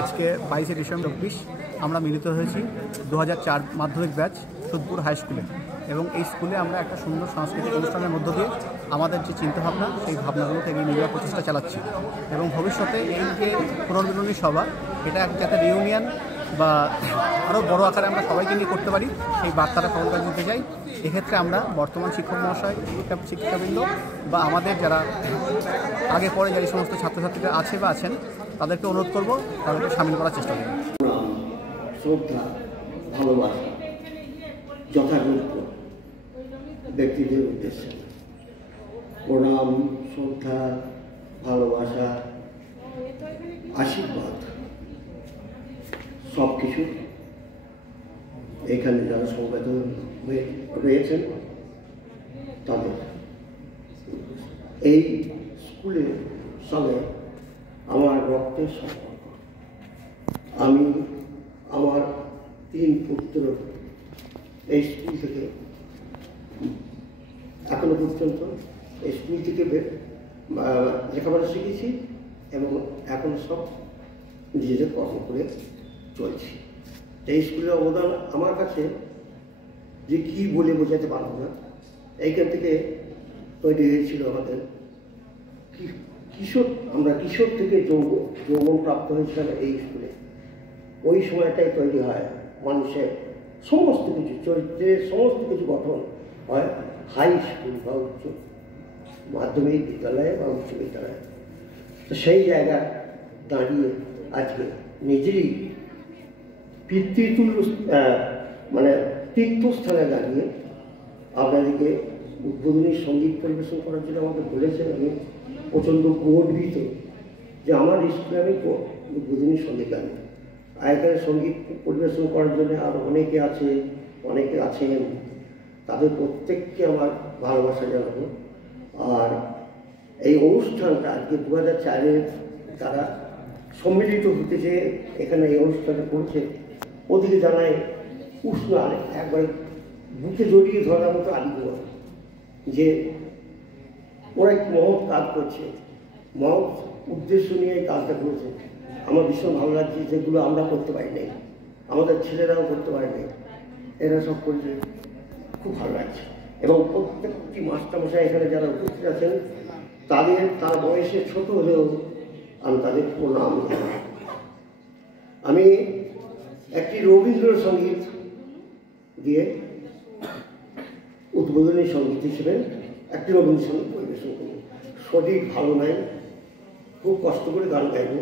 আজকে 22শে ডিসেম্বর 24 আমরা মিলিত হয়েছি 2004 মাধ্যমিক ব্যাচ সুদপুর হাই স্কুলে এবং এই স্কুলে আমরা একটা সুন্দর সাংস্কৃতিক অনুষ্ঠানের মধ্য দিয়ে আমাদের যে চিন্তাভাবনা সেই ভাবনাগুলোকে এগিয়ে নিয়ে যাওয়ার প্রচেষ্টা চালাচ্ছি এবং ভবিষ্যতে এই যে পুনর্মিলনী সভা এটা যাতে রিউনিয়ন বা আরও বড় আকারে আমরা সবাইকে নিয়ে করতে পারি সেই বার্তাটা সকল কাছে দিতে চাই। এক্ষেত্রে আমরা বর্তমান শিক্ষক মহাশয় শিক্ষিকাবৃন্দ বা আমাদের যারা আগে পরে যে সমস্ত ছাত্রছাত্রীরা আছে বা আছেন তাদেরকে অনুরোধ করব তাদেরকে সামিল করার চেষ্টা করব। শ্রদ্ধা, ভালোবাসা যথাযোগ্য ব্যক্তিদের উদ্দেশ্যে প্রণাম, শ্রদ্ধা, ভালোবাসা, আশীর্বাদ সব কিছু এখানে যারা সমবেত হয়ে রয়েছেন তাদের এই স্কুলের সঙ্গে আমার রক্তের সম্পর্ক। আমি আমার 3 পুত্র এই স্কুল থেকে এখনো পর্যন্ত এই স্কুল থেকে লেখাপড়া শিখেছি এবং এখন সব নিজেদের কর্ম করে চলছি। এই স্কুলের অবদান আমার কাছে যে কী বলে বোঝাতে পারব না। এইখান থেকে তৈরি হয়েছিল আমাদের আমরা কিশোর থেকে যৌবন প্রাপ্ত হয়েছিলাম এই স্কুলে। ওই সময়টাই তৈরি হয় মানুষের সমস্ত কিছু চরিত্রের সমস্ত কিছু গঠন হয় হাই স্কুল বা উচ্চ মাধ্যমিক বিদ্যালয়ে বা উচ্চ বিদ্যালয়ে। তো সেই জায়গায় দাঁড়িয়ে আজকে নিজেরই পিতৃতুল্য মানে তীর্থস্থানে দাঁড়িয়ে আপনাদেরকে উদ্বোধনী সঙ্গীত পরিবেশন করার জন্য আমাকে বলেছেন। আমি প্রচণ্ড গর্বিত যে আমার স্কুলে আমি উদ্বোধনী সঙ্গীত গান এখানে সঙ্গীত পরিবেশন করার জন্য আরও অনেকে আছেন তাদের প্রত্যেককে আমার ভালোবাসা জানাবো। আর এই অনুষ্ঠানটা আজকে 2004-এর তারা সম্মিলিত হতেছে এখানে এই অনুষ্ঠানে করছে ওদিকে জানায় উষ্ণ একবার বুকে জড়িয়ে ধরার মতো আলিপুর যে ওরা এক মহৎ কাজ করছে, মহৎ উদ্দেশ্য নিয়ে এই কাজটা করেছে। আমার ভীষণ ভালো লাগছে যেগুলো আমরা করতে পারি নাই, আমাদের ছেলেরাও করতে পারে নাই, এরা সব করছে, খুব ভালো লাগছে। এবং প্রত্যেকটি মাস্টারমশাই এখানে যারা উপস্থিত আছেন তারা বয়সে ছোট হলেও আমি তাদের প্রণাম জানাই। আমি একটি রবীন্দ্রসঙ্গীত দিয়ে উদ্বোধনী সঙ্গীত হিসেবে একটি রবীন্দ্রসঙ্গীত পরিবেশন করব। শরীর ভালো নাই, খুব কষ্ট করে গান গাইব।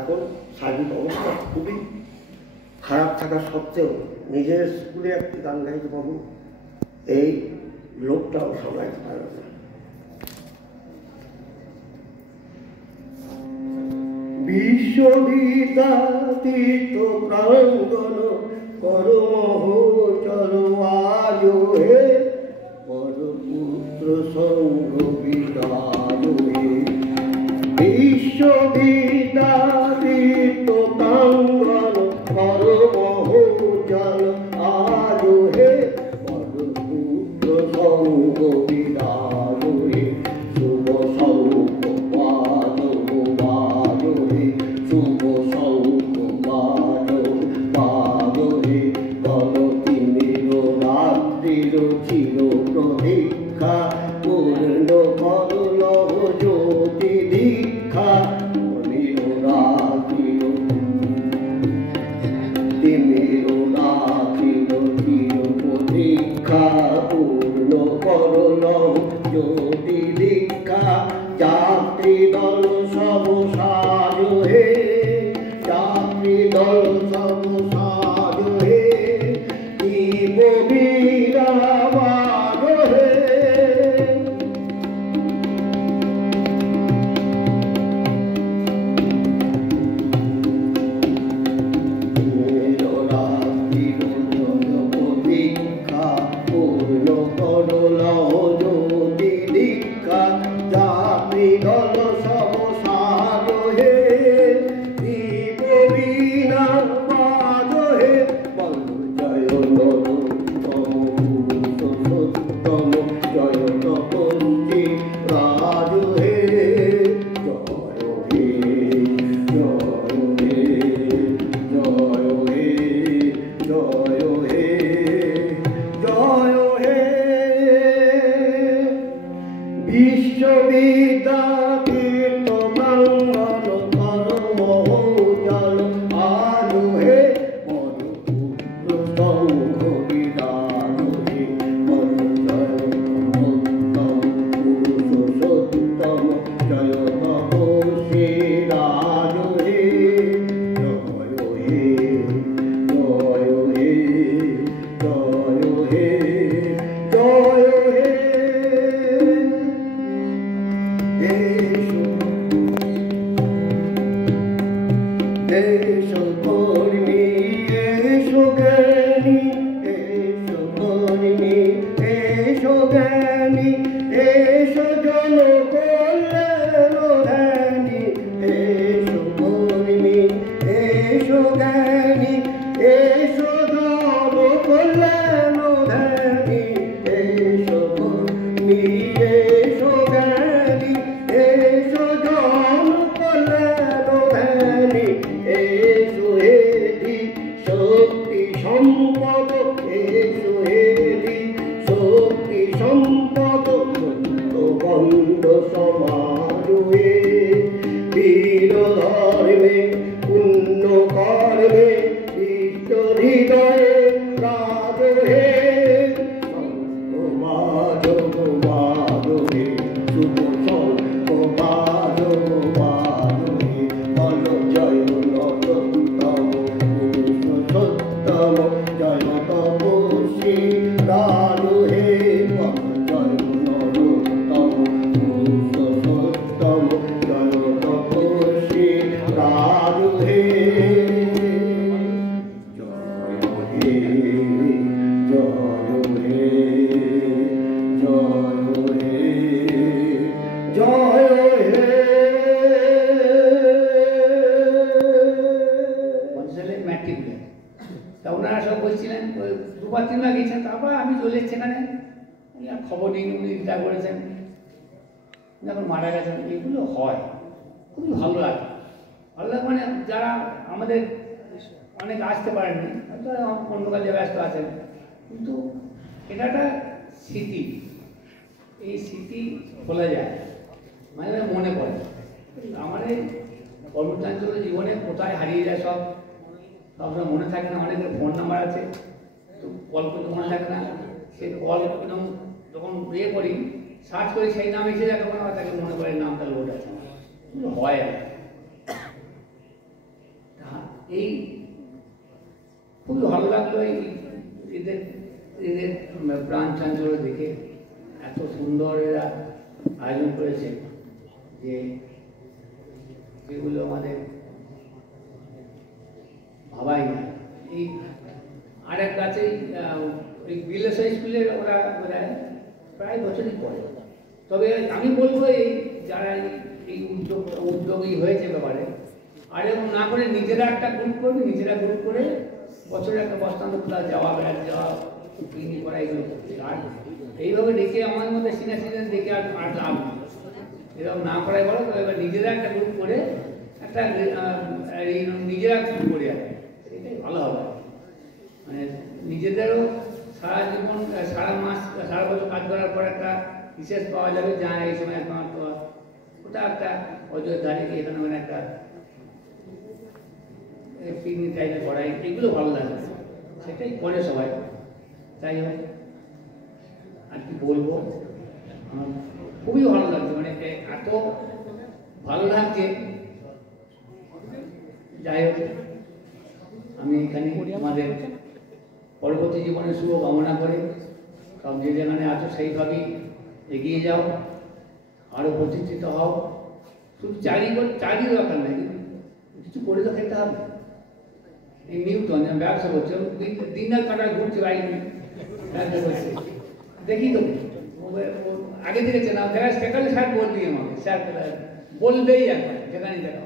এখন শারীরিক অবস্থা খুবই খারাপ থাকা সত্ত্বেও নিজের স্কুলে একটি গান গাইতে পাবো এই লোকটাও সামলাইতে পারবে না। বিশ্ববিদ্যাতীর্থ প্রাঙ্গণ করমহ চলো আজ হে পরপুত্র সংঘ বিদায় হে। বিশ্ববিদ্যাতীর্থ প্রাঙ্গণ করমহ চলো আজ হে পরপুত্র সংঘ বিদায় হে। শুভ সৌখ পাদব পাদ হে, শুভ সৌখ পাদ হে। গণতিমির রাত্রির চির প্রতীক্ষা পূর্ণ করল জ্যোতি দীক্ষা। তিমির রাত্রির চির প্রতীক্ষা পূর্ণ করল জ্যোতি দীক্ষা। যাত্রী দল সব সাজ হে, এসো কর্মী এসো জ্ঞানী এসো কর্মী এসো জ্ঞানী এসো জনকল্যাণী এসো কর্মী এসো জ্ঞানী এসো জনকল্যাণী এসো কর্মী এসো জ্ঞানী এসো জনকল্যাণী এসো হেরি শক্তি সম্পদ এসো হেরি শক্তি সম্পদ বন্ধ সমাজে বীর ধর্মে পুণ্য কর্মে ইষ্ট হৃদয়ে রাজ হে মাধব মাধবে শুভ মাধব মাধবে বল জয় নতম সত্যম জয় তপস্বী রাজু হে বল জয় নতম সত্যম জয় তপস্বী রাজু হে জয় হে জয় হে জয় হে পঞ্চশালে ম্যাট্রিকুলে তা ওনারা সব বলছিলেন ওই দুবার তিনবার গেছেন, তারপর আমি চলে এসেছি এখানে। আর খবর নিয়ে উনি রিটায়ার করেছেন, যখন মারা গেছেন। এগুলো হয়, খুবই ভালো লাগে। ভালো লাগে মানে যারা আমাদের অনেক আসতে পারেননি, হয়তো অন্য কাজে ব্যস্ত আছেন, কিন্তু এটা একটা স্মৃতি। এই স্মৃতি বলা যায়, মানে মনে পড়ে আমাদের কর্মচাঞ্চল জীবনে কোথায় হারিয়ে যায় সব সবসময় মনে থাকে না। অনেকের ফোন নাম্বার আছে, তো কল করতে মনে থাকে না। সে কল যখন ইয়ে করি, সার্চ করি, সেই নাম এসে যায়, তখন আমার তাকে মনে করে নামটা লোড আছে। হয় আর এই খুবই ভালো লাগলো এই এদের এদের প্রাণ চাঞ্চল্য দেখে। এত সুন্দর এরা আয়োজন করেছে যে যেগুলো আমাদের ভাবাই না। এই আর এক কাছে এই বিলেসা স্কুলের ওরা বোধহয় প্রায় বছরই পড়ে। তবে আমি বলবো এই যারা এই উদ্যোগী হয়েছে ব্যাপারে, আর এরকম না করে নিজেরা একটা গ্রুপ করবে, নিজেরা গ্রুপ করে বছরে একটা বস্তান্ত যাওয়া বেড়াতে যাওয়া, পিকনিক করা, এগুলো করতে। আর এইভাবে ডেকে আমার মধ্যে সিনিয়র সিনিয়র ডেকে আর লাভ এরকম না করাই বলো। তো এবার নিজেরা একটা গ্রুপ করে একটা নিজেরা গ্রুপ করে এটাই ভালো হবে। মানে নিজেদেরও সারা জীবন সারা মাস সারা বছর কাজ করার পর একটা বিশেষ পাওয়া যাবে, যা এই সময় ওটা একটা অযোধ্যারে কি এখানে মানে একটা পিকনিক টাইপের করাই, এগুলো ভালো লাগে, সেটাই করে সবাই। তাই হোক, আর কি বলবো, আমার খুবই ভালো লাগছে, মানে এত ভালো লাগছে। যাই হোক, আমি এখানে আমাদের পরবর্তী জীবনের শুভ কামনা করে সব যে যেখানে আছো সেইভাবেই এগিয়ে যাও, আরও প্রতিষ্ঠিত হও। শুধু চাকরি দরকার নেই, কিছু করে তো খেতে হবে। এই নিউটন ব্যবসা করছে, দিন রাত কাটা ঘুরছে, বাইক ব্যবসা করছে, দেখি তো আগে থেকে চেনা দেখা সেখানে স্যার বলবি আমাকে, স্যার বলবেই একবার যেখানে দেখা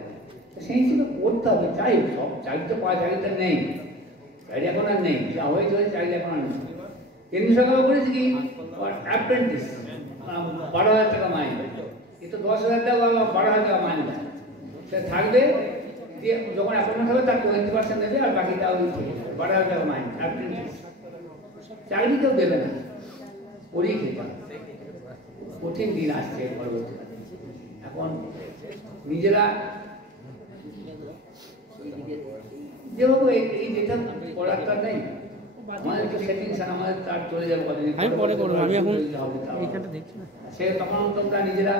সেই হিসেবে করতে হবে। চাই সব চাকরি তো পাওয়া, চাকরিটা নেই, চাকরি এখন আর নেই, যা হয়েছে চাকরি এখন আর নেই। কেন্দ্র সরকার করেছে কি অ্যাপ্রেন্টিস, 12,000 টাকা মাইনে, এ তো 10,000 টাকা 12,000 টাকা মাইনে দেয়। সে থাকবে, দিয়ে যখন অ্যাপয়েন্টমেন্ট হবে তার 20% দেবে, আর বাকিটা ওই 12,000 টাকা মাইনে অ্যাপ্রেন্টিস। চাকরি কেউ দেবে না, করেই খেতে হবে। কঠিন দিন আসছে পরবর্তীকালে। এখন নিজেরা যেভাবে এই যেটা করার তার নেই, আমাদের তো সেটিংস আমাদের তার চলে যাবে কদিন, আমি পরে করবো, আমি এখন এইখানটা দেখছি না, সে তখন তোমরা নিজেরা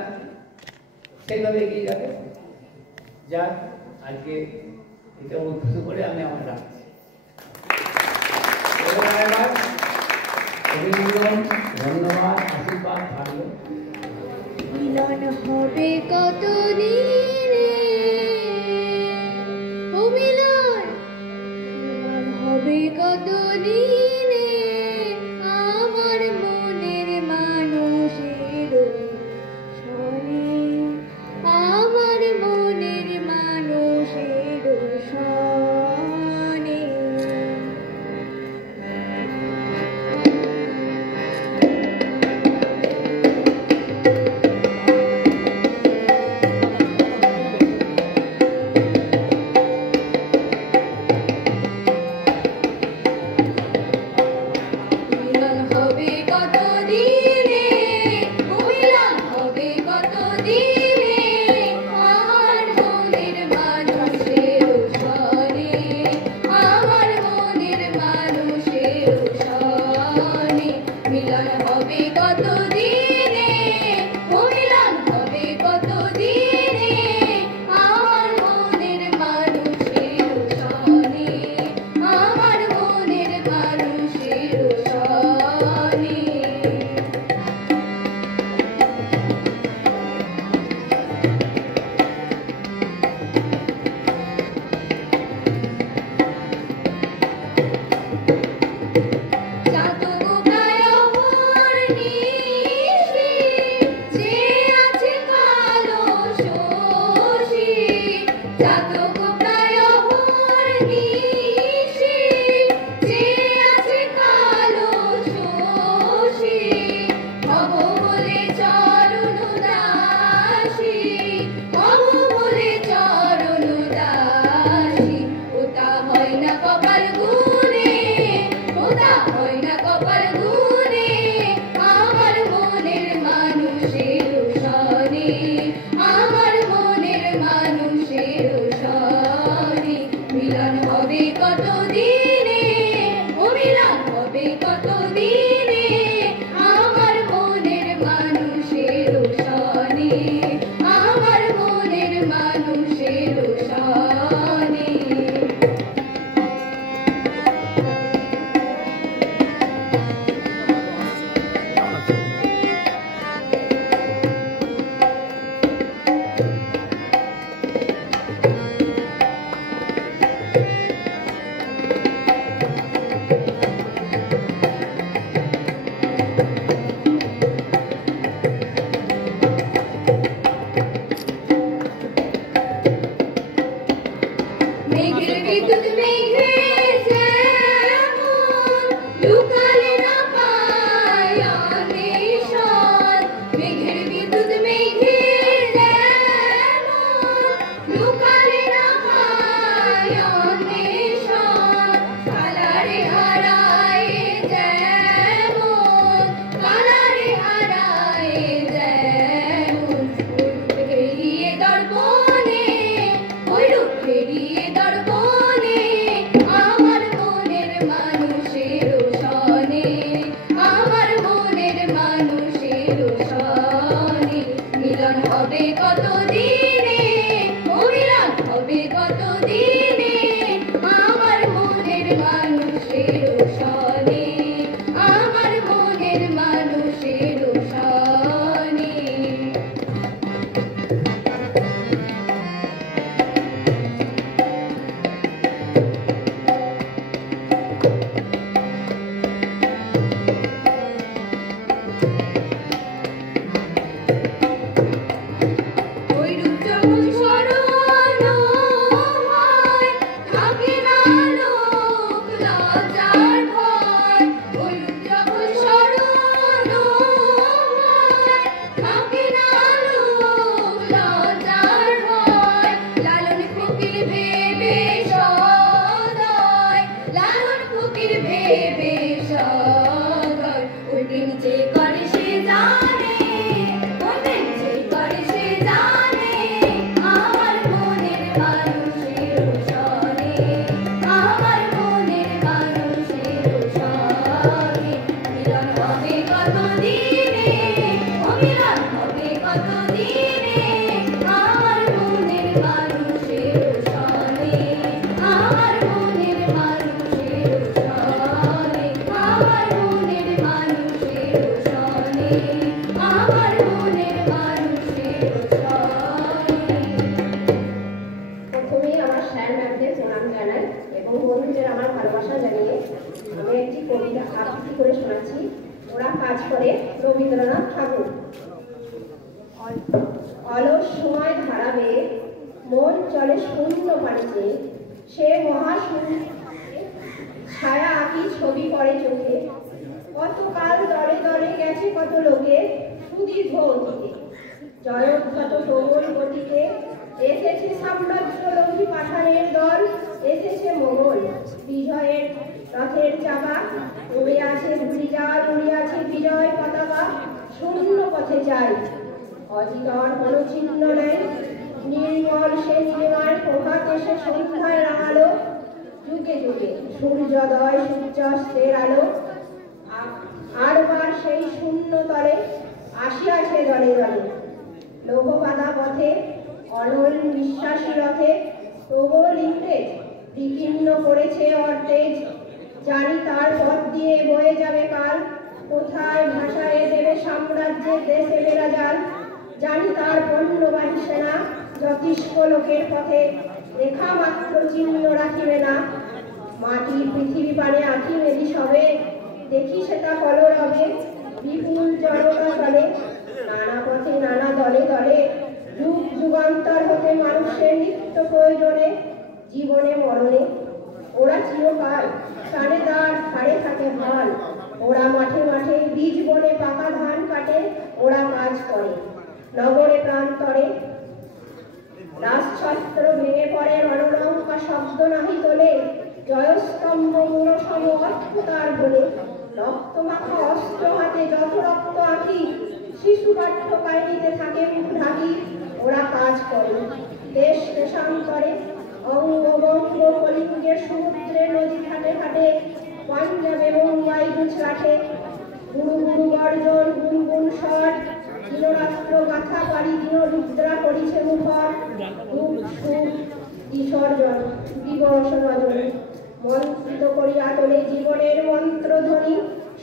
সেইভাবে এগিয়ে যাবে। যাক, আজকে এটা উদ্দেশ্য করে আমি আমার রাখছি। অভিনন্দন, ধন্যবাদ, আশীর্বাদ থাকলো। মিলন হবে কতদিনে, তুমি কতদিনে আমার মনের মানুষের সনে, আমার মনের মানুষের সনে। মিলন হবে কতদিনে, মিলন হবে কতদিনে আমার মনের মানুষের সনে, আমার মনের মানুষের সনে। মিলন হবে কতদিনে, মিলন হবে কতদিনে আমার মনের মানুষের সনে, আমার মনের মানুষের সনে। চাতক গায়র নিশি, যে আছে কালো শশী। চাতক গায়র নিশি, যে আছে কালো শশী। হব বলে চরণ দাসী, হব বলে চরণ দাসী। ওটা হয় না কপাল গুনে, ওটা হয় না কপাল গুনে আমার মনের মানুষের সনে, আমার মনের মানুষের সনে। মিলন হবে কতদিনে, ও মিলন হবে কতদিনে আমার মনের মানুষের সনে, আমার মনের মানুষের সনে। মেঘের বিদ্যুৎ মেঘে যেমন লুকালে না পায় অন্বেষণ। মেঘের বিদ্যুৎ মেঘে যেমন লুকালে না পায় অন্বেষণ। কালারে হারায় যেমন, কালারে হারায় যেমন। ফেরিয়ে দর্পণে, ওইরূপ ফেরিয়ে দর্পণে আমার মনের মানুষের সনে, আমার মনের মানুষের সনে। মিলন হবে কতদিনে, ও মিলন হবে কতদিনে আমার মনের মানুষের সনে, আমার মনের মানুষের সনে। ওইরূপ যখন স্মরণ হয়, থাকে না লোক লজ্জার ভয়। ওইরূপ যখন স্মরণ হয়, থাকে না লোক লজ্জার ভয়। লালন ফকির ভেবে সদয়, লালন ফকির ভেবে সদয়। ওইটি নিচে করে সে জানে, ওইটি নিচে করে সে জানে আমার মনের মানুষের সনে, আমার মনের মানুষের সনে। মিলন হবে কতদিনে, ও মিলন হবে কতদিনে আমার মনের মানুষের সনে, আমার মনের মানুষের সনে, আমার স্টুডেন্টদের আমার ভালোবাসা জানিয়ে আমি একটি কবিতা আবৃত্তি করে শোনাচ্ছি। ওরা কাজ করে রবীন্দ্রনাথ ঠাকুর। অলস সময় ধারাবে মন চলে শূন্য পানিতে, সে মহাশূন্য ছায়া আঁকি ছবি পড়ে চোখে। কতকাল দলে দলে গেছে কত লোকে সুদীর্ঘ অতীতে, জয়োদ্ধত প্রবল গতিতে এসেছে সাম্রাজ্যলোভী পাঠানের দল, এসেছে মোগল বিজয়ের রথের চাকা, উড়ে আছে ধূলিজাল, উড়ে আছে বিজয় পতাকা, শূন্য পথে যাই অজিতর কোনো চিহ্ন নেই, নির্মল সে নীলিমার প্রভাত এসে সন্ধ্যায় রাঙালো, যুগে যুগে সূর্যোদয় সূর্যাস্তের আলো, আরবার সেই শূন্য তলে আসিয়াছে দলে দলে, লৌহবাধা পথে অনল বিশ্বাসী রথে, প্রবল ইংরেজ বিকীর্ণ করেছে অর্ধেজ, জানি তার পথ দিয়ে বয়ে যাবে কাল, কোথায় ভাষায় দেবে সাম্রাজ্যের দেশে বেড়াজাল, জানি তার পণ্যবাহী সেনা যথেষ্ট লোকের পথে রেখা মাত্র চিহ্ন রাখিবে না, মাটির পৃথিবী পানে আঁকি মেলি সবে, দেখি সেটা কলরবে বিপুল জনতা চলে, নানা পথে নানা দলে দলে, যুগ যুগান্তর হতে মানুষের নিত্য প্রয়োজনে জীবনে মরণে, ওরা চিরকাল সাড়ে তার ধারে থাকে ভাল, ওরা মাঠে মাঠে বীজ বনে পাকা ধান কাটে, ওরা কাজ করে নগরে প্রান্তরে, রাজছত্র ভেঙে পড়ে রণলঙ্কা শব্দ নাহি তোলে, জয়স্তম্ভ মূলসম অর্থতার বলে, রক্তমাখা অস্ত্র হাতে যত রক্ত আঁকি, শিশু পাঠ্য কাহিনীতে থাকে মুখ ঢাকি, ওরা কাজ করে দেশ দেশান্তরে, অঙ্গবঙ্গ কলিঙ্গের সমুদ্রে নদী ঘাটে ঘাটে, পাঞ্জাবে মুম্বাই গুজরাটে, গুরু গুরু গর্জন গুনগুন স্বর, দিনরাত্র গাথা পারি দিন রুদ্রা করিছে মুখর, রূপ সুখ বিসর্জন দিবস রজনী, মন্ত্রিত করিয়া তোলে জীবনের মন্ত্রধ্বনি,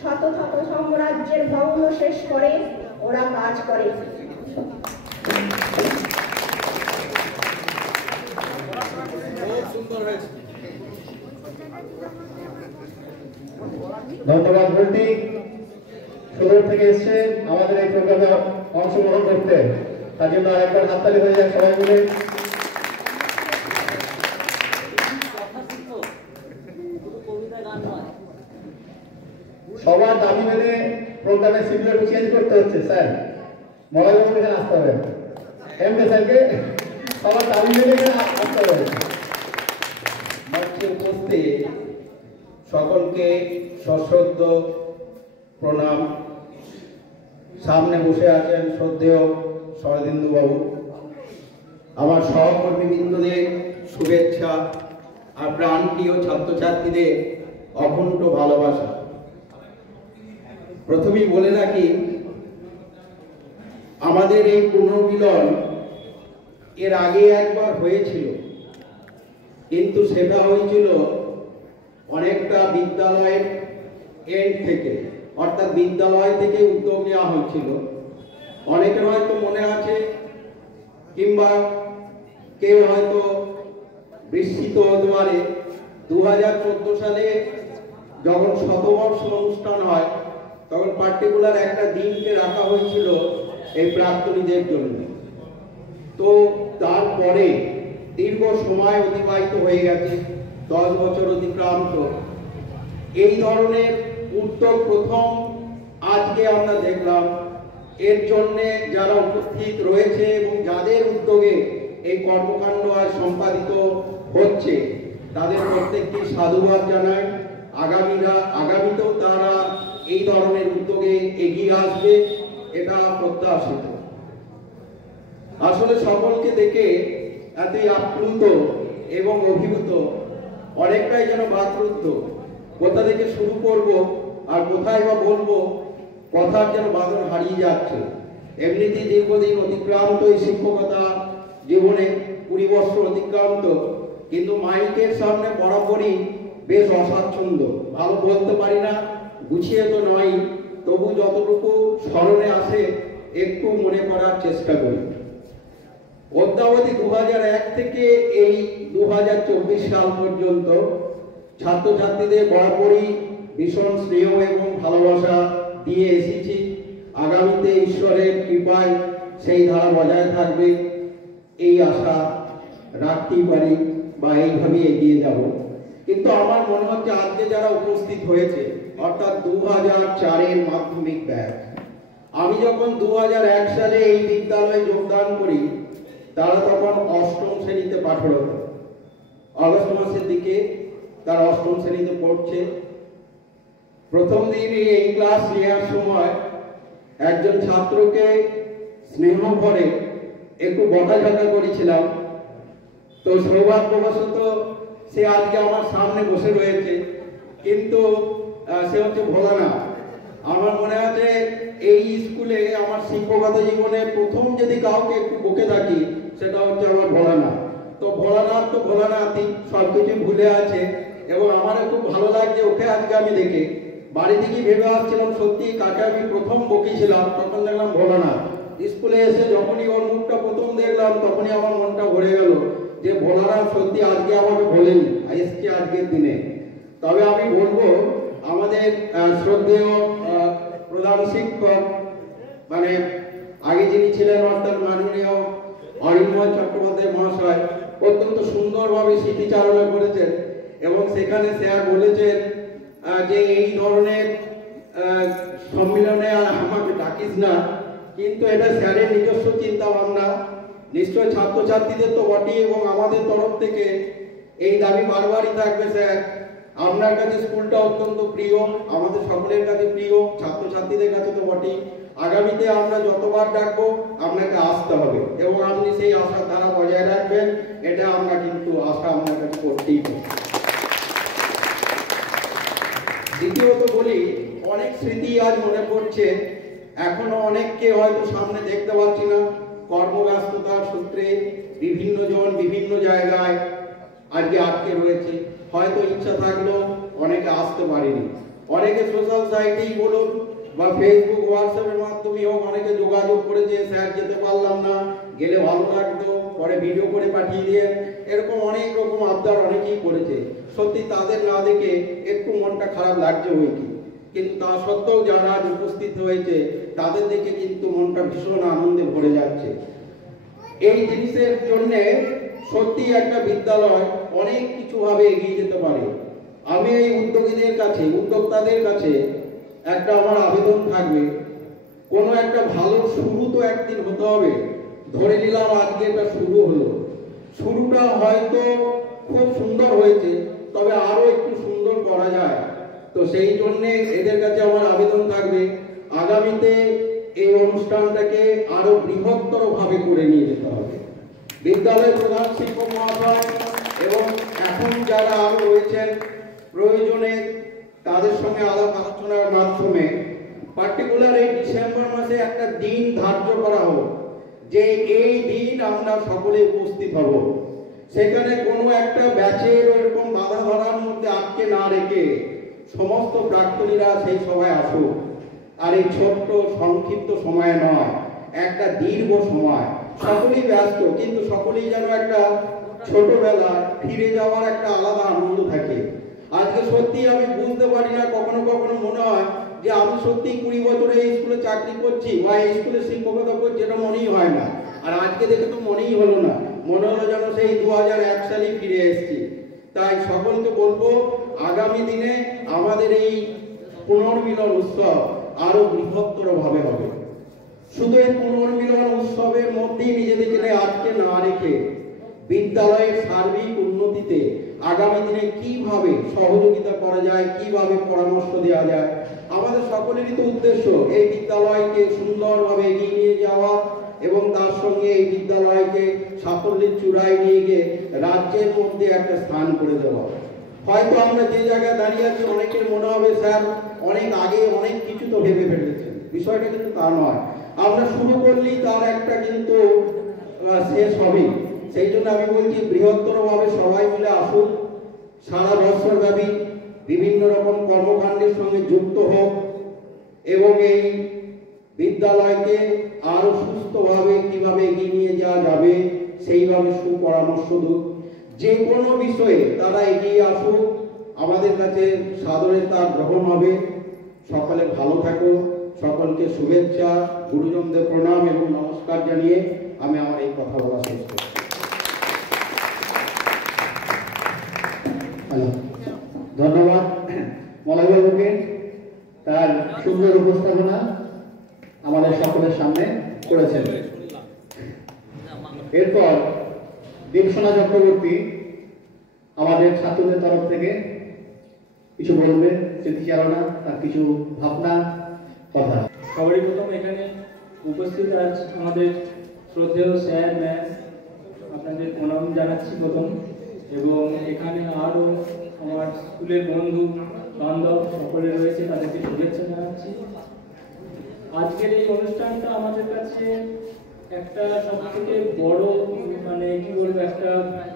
শত শত সাম্রাজ্যের ভগ্ন শেষ করে, ওরা কাজ করে। ধন্যবাদ বলটি সুদূর থেকে এসছে আমাদের এই প্রোগ্রামে অংশগ্রহণ করতে, তার জন্য আরেকবার হাততালি হয়ে যায় সবাই মিলে। সবার দাবি মেনে প্রোগ্রামের শিডিউল চেঞ্জ করতে হচ্ছে স্যার, মজার এখানে আসতে হবে, এমডি স্যারকে সবার দাবি মেনে আসতে হবে। মঞ্চে উপস্থিত সকলকে সশ্রদ্ধ প্রণাম। সামনে বসে আছেন শ্রদ্ধেয় শরদিন্দু বাবু, আমার সহকর্মীবৃন্দদের শুভেচ্ছা আর প্রাণপ্রিয় ছাত্রছাত্রীদের অকুণ্ঠ ভালোবাসা। প্রথমেই বলে রাখি, আমাদের এই পুনর্মিলন এর আগে একবার হয়েছিল, কিন্তু সেটা হয়েছিল অনেকটা বিদ্যালয়ের এন্ড থেকে, অর্থাৎ বিদ্যালয় থেকে উদ্যোগ নেওয়া হয়েছিল। অনেকের হয়তো মনে আছে, কিংবা কেউ হয়তো বিস্মৃত হতে পারে, 2014 সালে যখন শতবর্ষ অনুষ্ঠান হয়, তখন পার্টিকুলার একটা দিনকে রাখা হয়েছিল এই প্রাক্তনীদের জন্য। তো তারপরে দীর্ঘ সময় অতিবাহিত হয়ে গেছে, 10 বছর অতিক্রান্ত। এই ধরনের উদ্যোগ প্রথম আজকে আমরা দেখলাম। এর জন্যে যারা উপস্থিত রয়েছে এবং যাদের উদ্যোগে এই কর্মকাণ্ড আজ সম্পাদিত হচ্ছে, তাদের প্রত্যেককে সাধুবাদ জানাই। আগামীতেও তারা এই ধরনের উদ্যোগে এগিয়ে আসবে, এটা প্রত্যাশিত। আসলে সকলকে দেখে এতই আপ্লুত এবং অভিভূত, অনেকটাই যেন বাকরুদ্ধ। কোথা থেকে শুরু করব আর কোথায় বা বলবো, কথার যেন বাঁধন হারিয়ে যাচ্ছে। এমনিতেই দীর্ঘদিন অতিক্রান্ত এই শিক্ষকতা জীবনে 20 বছর অতিক্রান্ত, কিন্তু মাইকের সামনে বরাবরই বেশ অস্বাচ্ছন্দ্য। ভালো বলতে পারি না, গুছিয়ে তো নয়, তবু যতটুকু স্মরণে আসে একটু মনে করার চেষ্টা করি। অদ্যাবধি 2001 থেকে এই 2024 সাল পর্যন্ত ছাত্রছাত্রীদের বরাবরই ভীষণ স্নেহ এবং ভালোবাসা দিয়ে এসেছি। আগামীতে ঈশ্বরের কৃপায় সেই ধারা বজায় থাকবে এই আশা রাখতেই পারি বা এইভাবে এগিয়ে যাব। কিন্তু আমার মনে হচ্ছে আজকে যারা উপস্থিত হয়েছে অর্থাৎ 2004-এর মাধ্যমিক ব্যাচ, আমি যখন 2001 সালে এই বিদ্যালয়ে যোগদান করি তারা তখন অষ্টম শ্রেণীতে পাঠরত। আগস্ট মাসের দিকে তারা অষ্টম শ্রেণীতে পড়ছে। প্রথম দিন এই ক্লাস নেওয়ার সময় একজন ছাত্রকে স্নেহ করে একটু বকাঝকা করেছিলাম। তো সৌভাগ্যবশত সে আজকে আমার সামনে বসে রয়েছে, কিন্তু সে হচ্ছে ভোলানাথ। আমার মনে আছে এই স্কুলে আমার শিক্ষকতা জীবনে প্রথম যদি কাউকে একটু বকে থাকি সেটা হচ্ছে আমার ভোলানাথ। তো ভোলানাথ তো ভোলানাথই, সবকিছু ভুলে আছে এবং আমারও খুব ভালো লাগছে ওকে আজকে আমি দেখে। বাড়ি থেকে ভেবে আসছিলাম সত্যি কাকে আমি প্রথম বকেছিলাম, তখন দেখলাম ভোলানাথ। স্কুলে এসে যখনই ওর মুখটা প্রথম দেখলাম তখনই আমার মনটা ভরে গেল যে ভোলানাথ সত্যি আজকে আমাকে বলেনি, এসছে আজকের দিনে। তবে আমি বলবো আমাদের শ্রদ্ধেয় প্রধান শিক্ষক মানে আগে যিনি ছিলেন অর্থাৎ মাননীয় অরিন্দম চট্টোপাধ্যায় মহাশয় অত্যন্ত সুন্দরভাবে স্মৃতিচারণা করেছেন এবং সেখানে স্যার বলেছেন যে এই ধরনের সম্মেলনে আর আমাকে ডাকিস না, কিন্তু এটা স্যারের নিজস্ব চিন্তা ভাবনা। নিশ্চয় ছাত্রছাত্রীদের তো বটেই এবং আমাদের তরফ থেকে এই দাবি বারবারই থাকবে স্যার, আপনার কাছে স্কুলটা অত্যন্ত প্রিয়, আমাদের সকলের কাছে প্রিয়, ছাত্রছাত্রীদের কাছে তো বটেই। আগামীতে আমরা যতবার ডাকবো আপনাকে আসতে হবে এবং আপনি সেই আশার ধারা বজায় রাখবেন, এটা আমরা কিন্তু আশা আপনার কাছে করতেই পারি। দ্বিতীয়ত বলি, অনেক স্মৃতি আজ মনে পড়ছে, এখনো অনেককে হয়তো সামনে দেখতে পাচ্ছি না, কর্মব্যস্ততার সূত্রে বিভিন্ন জন বিভিন্ন জায়গায় আজকে আটকে রয়েছে। হয়তো ইচ্ছা থাকলেও অনেকে আসতে পারেনি। অনেকে সোশ্যাল সাইটেই বলুন বা ফেসবুক হোয়াটসঅ্যাপের মাধ্যমে হোক অনেকে যোগাযোগ করেছে, স্যার যেতে পারলাম না, গেলে ভালো লাগতো, পরে ভিডিও করে পাঠিয়ে দিয়ে, এরকম অনেক রকম আবদার অনেকেই করেছে। সত্যি তাদের না দেখে একটু মনটা খারাপ লাগছে হয়েছে, কিন্তু তা সত্ত্বেও যারা আজ উপস্থিত হয়েছে তাদের দেখে কিন্তু মনটা ভীষণ আনন্দে ভরে যাচ্ছে। এই জিনিসের জন্যে সত্যি একটা বিদ্যালয় অনেক কিছু ভাবে এগিয়ে যেতে পারে। আমি এই উদ্যোগীদের কাছে, উদ্যোক্তাদের কাছে একটা আমার আবেদন থাকবে, কোনো একটা ভালো শুরু তো একদিন হতে হবে। ধরে নিলাম আজকে এটা শুরু হলো, শুরুটা হয়তো খুব সুন্দর হয়েছে, তবে আরো একটু সুন্দর করা যায়। তো সেই জন্যে এদের কাছে আমার আবেদন থাকবে, আগামীতে এই অনুষ্ঠানটাকে আরো বৃহত্তর ভাবে করে নিয়ে যেতে হবে। বিদ্যালয়ের প্রধান শিক্ষক মহাশয় এবং এখন যারা আরো রয়েছেন প্রয়োজনে তাদের সঙ্গে আলাপ আলোচনার মাধ্যমে পার্টিকুলার এই ডিসেম্বর মাসে একটা দিন ধার্য করা হোক যে এই দিন আমরা সকলে উপস্থিত হব। সেখানে কোনো একটা ব্যাচের এরকম বাধা ধরার মধ্যে আটকে না রেখে সমস্ত প্রাক্তনীরা সেই সভায় আসুক। আর এই ছোট্ট সংক্ষিপ্ত সময় নয়, একটা দীর্ঘ সময়, সকলেই ব্যস্ত, কিন্তু সকলেই যেন একটা ছোটবেলা ফিরে যাওয়ার একটা আলাদা আনন্দ থাকে। আজকে সত্যি আমি বুঝতে পারি না, কখনো কখনো মনে হয় যে আমি সত্যি 20 বছরে এই স্কুলে চাকরি করছি বা এই স্কুলে শিক্ষকতা করছি, এটা মনেই হয় না। আর আজকে দেখে তো মনেই হলো না, মনে হলো যেন সেই 2001 সালেই ফিরে এসেছি। তাই সকলকে বলবো আগামী দিনে আমাদের এই পুনর্মিলন উৎসব আরো বৃহত্তর ভাবে হবে। শুধু এই পুনর্মিলন উৎসবের মধ্যেই নিজেদেরকে আটকে না রেখে বিদ্যালয়ের সার্বিক উন্নতিতে আগামী দিনে কিভাবে সহযোগিতা করা যায়, কিভাবে পরামর্শ দেওয়া যায়, আমাদের সকলেরই তো উদ্দেশ্য এই বিদ্যালয়কে সুন্দরভাবে এগিয়ে নিয়ে যাওয়া এবং তার সঙ্গে এই বিদ্যালয়কে সাফল্যের চূড়ায় নিয়ে গিয়ে রাজ্যের মধ্যে একটা স্থান করে দেওয়া। হয়তো আমরা যে জায়গায় দাঁড়িয়ে আছি অনেকের মনে হবে স্যার অনেক আগে অনেক কিছু তো ভেবে ফেলেছেন, বিষয়টা কিন্তু তা নয়। আমরা শুরু করলেই তার একটা কিন্তু শেষ হবে। সেই জন্য আমি বলছি বৃহত্তর ভাবে সবাই মিলে আসুন, সারা বছর ব্যাপী বিভিন্ন রকম কর্মকাণ্ডের সঙ্গে যুক্ত হোক এবং এই বিদ্যালয়কে আরো সুস্থভাবে কিভাবে এগিয়ে নিয়ে যাওয়া যাবে সেইভাবে সুপরামর্শ দিক। যে কোনো বিষয়ে তারা এগিয়ে আসুক, আমাদের কাছে সাদরে তা গ্রহণ হবে। সকলে ভালো থাকো, সকলকে শুভেচ্ছা, গুরুজনদের প্রণাম এবং নমস্কার জানিয়ে আমি আমার এই কথা বলা শেষ করছি। ধন্যবাদ মলয়বাবুকে তার সুন্দর উপস্থাপনা আমাদের সকলের সামনে করেছেন। এরপর দীপসোনা চক্রবর্তী আমাদের ছাত্রদের তরফ থেকে কিছু বলবে, স্মৃতিচারণা, তার কিছু ভাবনা, কথা। সবারই প্রথম এখানে উপস্থিত আছে আমাদের শ্রদ্ধেয় স্যার ম্যাম, আপনাদের প্রণাম জানাচ্ছি প্রথম, এবং এখানে আরও আমার স্কুলের বন্ধু বান্ধব সকলে রয়েছে, তাদেরকে শুভেচ্ছা জানাচ্ছি। আজকের এই অনুষ্ঠানটা আমাদের কাছে একটা সবথেকে বড় মানে কি বলবো একটা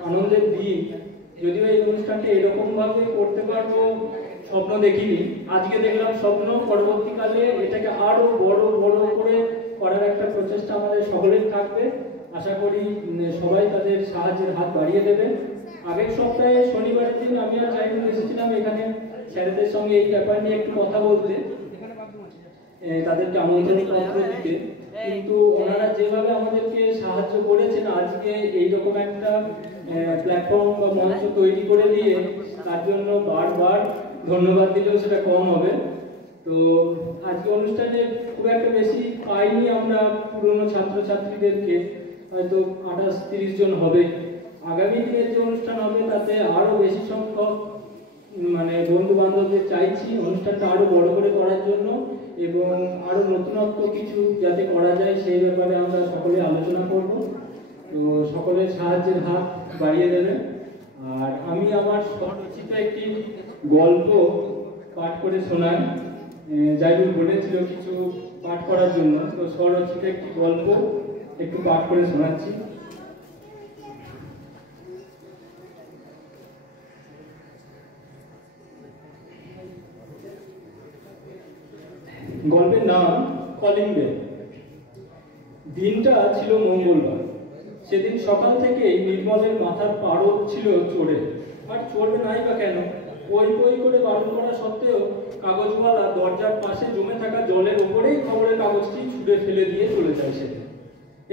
আনন্দের দিন। যদিও এই অনুষ্ঠানটা এরকমভাবে করতে পারবো স্বপ্ন দেখিনি, আজকে দেখলাম স্বপ্ন, পরবর্তীকালে এটাকে আরো বড় বড় করে করার একটা প্রচেষ্টা আমাদের সকলের থাকবে। আশা করি সবাই তাদের সাহায্যের হাত বাড়িয়ে দেবেন। আগের সপ্তাহে শনিবারের দিন আমি আর জাইনুল এসেছিলাম এখানে স্যারেদের সঙ্গে এই ব্যাপার নিয়ে একটু কথা বলতে, তাদেরকে আমন্ত্রণ পত্র দিতে, কিন্তু ওনারা যেভাবে আমাদেরকে সাহায্য করেছেন আজকে এইরকম একটা প্ল্যাটফর্ম বা মঞ্চ তৈরি করে দিয়ে, তার জন্য বারবার ধন্যবাদ দিলেও সেটা কম হবে। তো আজকে অনুষ্ঠানে খুব একটা বেশি পাইনি আমরা পুরনো ছাত্রছাত্রীদেরকে, হয়তো 28-30 জন হবে। আগামী দিনের যে অনুষ্ঠান হবে তাতে আরো বেশি সংখ্যক মানে বন্ধু বান্ধবদের চাইছি অনুষ্ঠানটা আরো বড় করে করার জন্য, এবং আরো নতুনত্ব কিছু যাতে করা যায় সেই ব্যাপারে আমরা সকলে আলোচনা করব। তো সকলের সাহায্যের হাত বাড়িয়ে দেবেন। আর আমি আমার স্বরচিত একটি গল্প পাঠ করে শোনাই, জাইদুল বলেছিল কিছু পাঠ করার জন্য, তো স্বরচিত একটি গল্প একটু পাঠ করে শোনাচ্ছি। গল্পের নাম কলিং বেল। দিনটা ছিল মঙ্গলবার। সেদিন সকাল থেকেই নির্মলের মাথার পারদ ছিল চড়ে, আর চড়বে নাই বা কেন, ওই বই করে বারণ করা সত্ত্বেও কাগজওয়ালা দরজার পাশে জমে থাকা জলের ওপরেই খবরের কাগজটি ছুঁড়ে ফেলে দিয়ে চলে যায় সেদিন।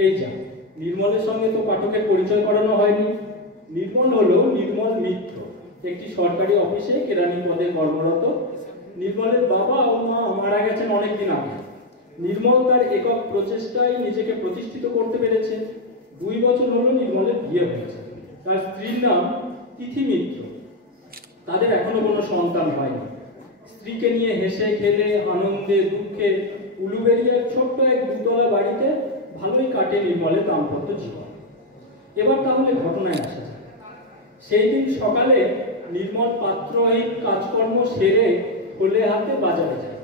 এই যা, নির্মলের সঙ্গে তো পাঠকের পরিচয় করানো হয়নি। নির্মল হলো নির্মল মিত্র, একটি সরকারি অফিসে কেরানি পদে কর্মরত। নির্মলের বাবা ও মা মারা গেছেন অনেকদিন আগে। নির্মল তার একক প্রচেষ্টায় নিজেকে প্রতিষ্ঠিত করতে পেরেছে। 2 বছর হলো নির্মলের বিয়ে হয়েছে। তার স্ত্রীর নাম তিথি মিত্র। তাদের এখনো কোনো সন্তান হয়নি। স্ত্রীকে নিয়ে হেসে খেলে আনন্দে দুঃখে উলুবেরিয়ার ছোট্ট এক 2তলা বাড়িতে ভালোই কাটে নির্মলের দাম্পত্য জীবন। এবার তাহলে ঘটনায় আসা যায়। সেই দিন সকালে নির্মল পাত্রহীন কাজকর্ম সেরে খোলে হাতে বাজারে যায়।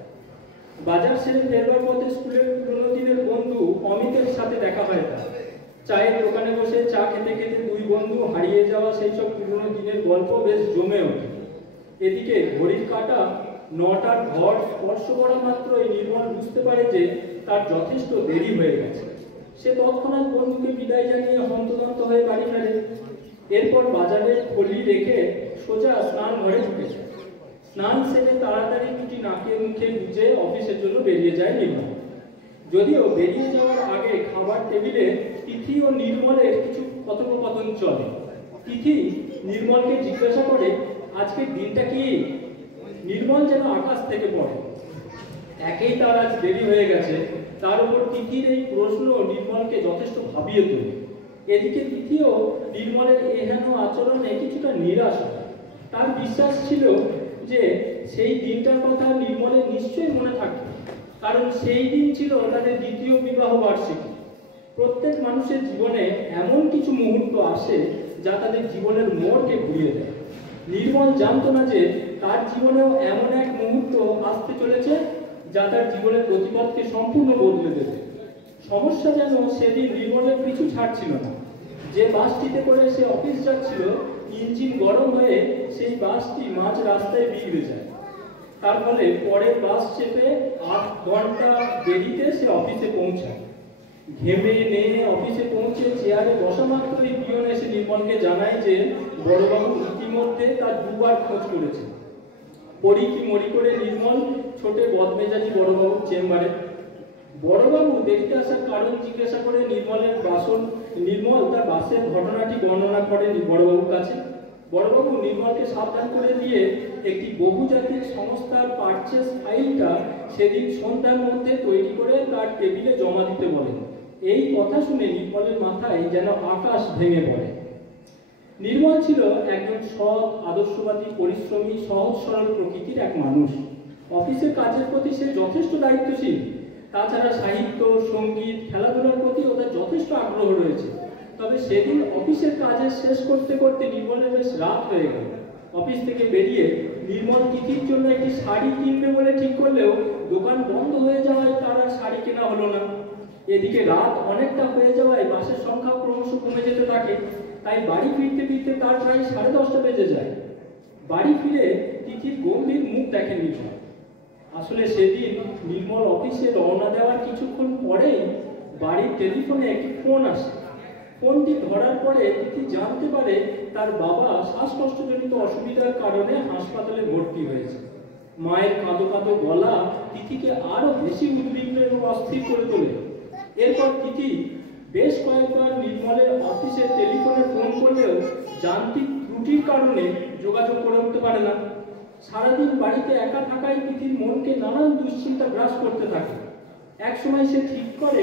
বাজার সেরে ফেরবার পথে স্কুলের পুরোনো দিনের বন্ধু অমিতের সাথে দেখা হয় তার। চায়ের দোকানে বসে চা খেতে খেতে 2 বন্ধু হারিয়ে যাওয়া সেই সব পুরোনো দিনের গল্প বেশ জমে ওঠে। এদিকে ঘড়ির কাঁটা 9টার ঘর স্পর্শ করা মাত্রই নির্মল বুঝতে পারে যে তার যথেষ্ট দেরি হয়ে গেছে। সে তৎক্ষণাৎ বন্ধুকে বিদায় জানিয়ে হন্তদন্ত হয়ে বাড়ি ফেরে। এরপর বাজারে থলি রেখে সোজা স্নান ঘরে ঢুকেছে। স্নান সেরে তাড়াতাড়ি দুটি নাকে মুখে গুজে অফিসের জন্য বেরিয়ে যায় নির্মল। যদিও বেরিয়ে যাওয়ার আগে খাবার টেবিলে তিথি ও নির্মলের কিছু কথোপকথন চলে। তিথি নির্মলকে জিজ্ঞাসা করে, আজকের দিনটা কি? নির্মল যেন আকাশ থেকে পড়ে। একেই তার আজ দেরি হয়ে গেছে, তার উপর তিথির এই প্রশ্ন নির্মলকে যথেষ্ট ভাবিয়ে তোলে। এদিকে তিথিও নির্মলের এহেন আচরণে কিছুটা নিরাশ হয়। তার বিশ্বাস ছিল যে সেই দিনটার কথা নির্মলের নিশ্চয়ই মনে থাকবে, কারণ সেই দিন ছিল তাদের 2য় বিবাহ বার্ষিকী। প্রত্যেক মানুষের জীবনে এমন কিছু মুহূর্ত আসে যা তাদের জীবনের মোড়কে ঘুরিয়ে দেয়। নির্মল জানতো না যে তার জীবনেও এমন এক মুহূর্ত আসতে চলেছে যা তার জীবনের গতিপথকে সম্পূর্ণ বদলে দেবে। সমস্যা যেন সেদিন নির্মলের পিছু ছাড়ছিল না। যে বাসটিতে করে সে অফিস যাচ্ছিল, ইঞ্জিন গরম হয়ে সেই বাসটি মাঝ রাস্তায় বিগড়ে যায়। তার ফলে পরের বাস চেপে 8 ঘন্টা দেরিতে সে অফিসে পৌঁছায়। ঘেমে নিয়ে অফিসে পৌঁছে চেয়ারে বসা মাত্রই পিয়ন এসে নির্মলকে জানায় যে বড়বাবু ইতিমধ্যে তার 2 বহুবার খোঁজ করেছে। পড়ি কি মরি করে নির্মল ছোটে বদমেজাজি বড়বাবুর চেম্বারে। বড়বাবু দেরিতে আসার কারণ জিজ্ঞাসা করে নির্মল তার বাসের ঘটনাটি বর্ণনা করেন বড়বাবুর কাছে। বড়বাবু নির্মলকে সাবধান করে দিয়ে একটি বহুজাতিক সংস্থার পারচেস ফাইলটা সেদিন সন্ধ্যার মধ্যে তৈরি করে তার টেবিলে জমা দিতে বলেন। এই কথা শুনে নির্মলের মাথায় যেন আকাশ ভেঙে পড়ে। নির্মল ছিল একজন সৎ, আদর্শবাদী, পরিশ্রমী, সহজ সরল প্রকৃতির এক মানুষ। অফিসের কাজের প্রতি সে যথেষ্ট দায়িত্বশীল। তাছাড়া সাহিত্য, সঙ্গীত, খেলাধুলার প্রতি ওদের যথেষ্ট আগ্রহ রয়েছে। তবে সেদিন অফিসের কাজে শেষ করতে করতে নির্মলের বেশ রাত হয়ে গেল। অফিস থেকে বেরিয়ে নির্মল তিথির জন্য একটি শাড়ি কিনবে বলে ঠিক করলেও দোকান বন্ধ হয়ে যাওয়ায় তার আর শাড়ি কেনা হলো না। এদিকে রাত অনেকটা হয়ে যাওয়ায় বাসের সংখ্যা ক্রমশ কমে যেতে থাকে। তাই বাড়ি ফিরতে ফিরতে তার প্রায় 10:30 বেজে যায়। বাড়ি ফিরে তিথির গম্ভীর মুখ দেখেন নির্মল। আসলে সেদিন নির্মল অফিসে রওনা দেওয়ার কিছুক্ষণ পরেই বাড়ির টেলিফোনে একটি ফোন আসে। ফোনটি ধরার পরে তিথি জানতে পারে তার বাবা শ্বাসকষ্টজনিত অসুবিধার কারণে হাসপাতালে ভর্তি হয়েছে। মায়ের কাঁদো কাঁদো গলা তিথিকে আরো বেশি উদ্বিগ্ন এবং অস্থির করে তোলে। এরপর তিথি বেশ কয়েকবার নির্মলের অফিসে টেলিফোনে ফোন করলেও যান্ত্রিক ত্রুটির কারণে যোগাযোগ করে উঠতে পারে না। সারাদিন বাড়িতে একা থাকায় তিথির মনকে নানান দুশ্চিন্তা গ্রাস করতে থাকে। একসময় সে ঠিক করে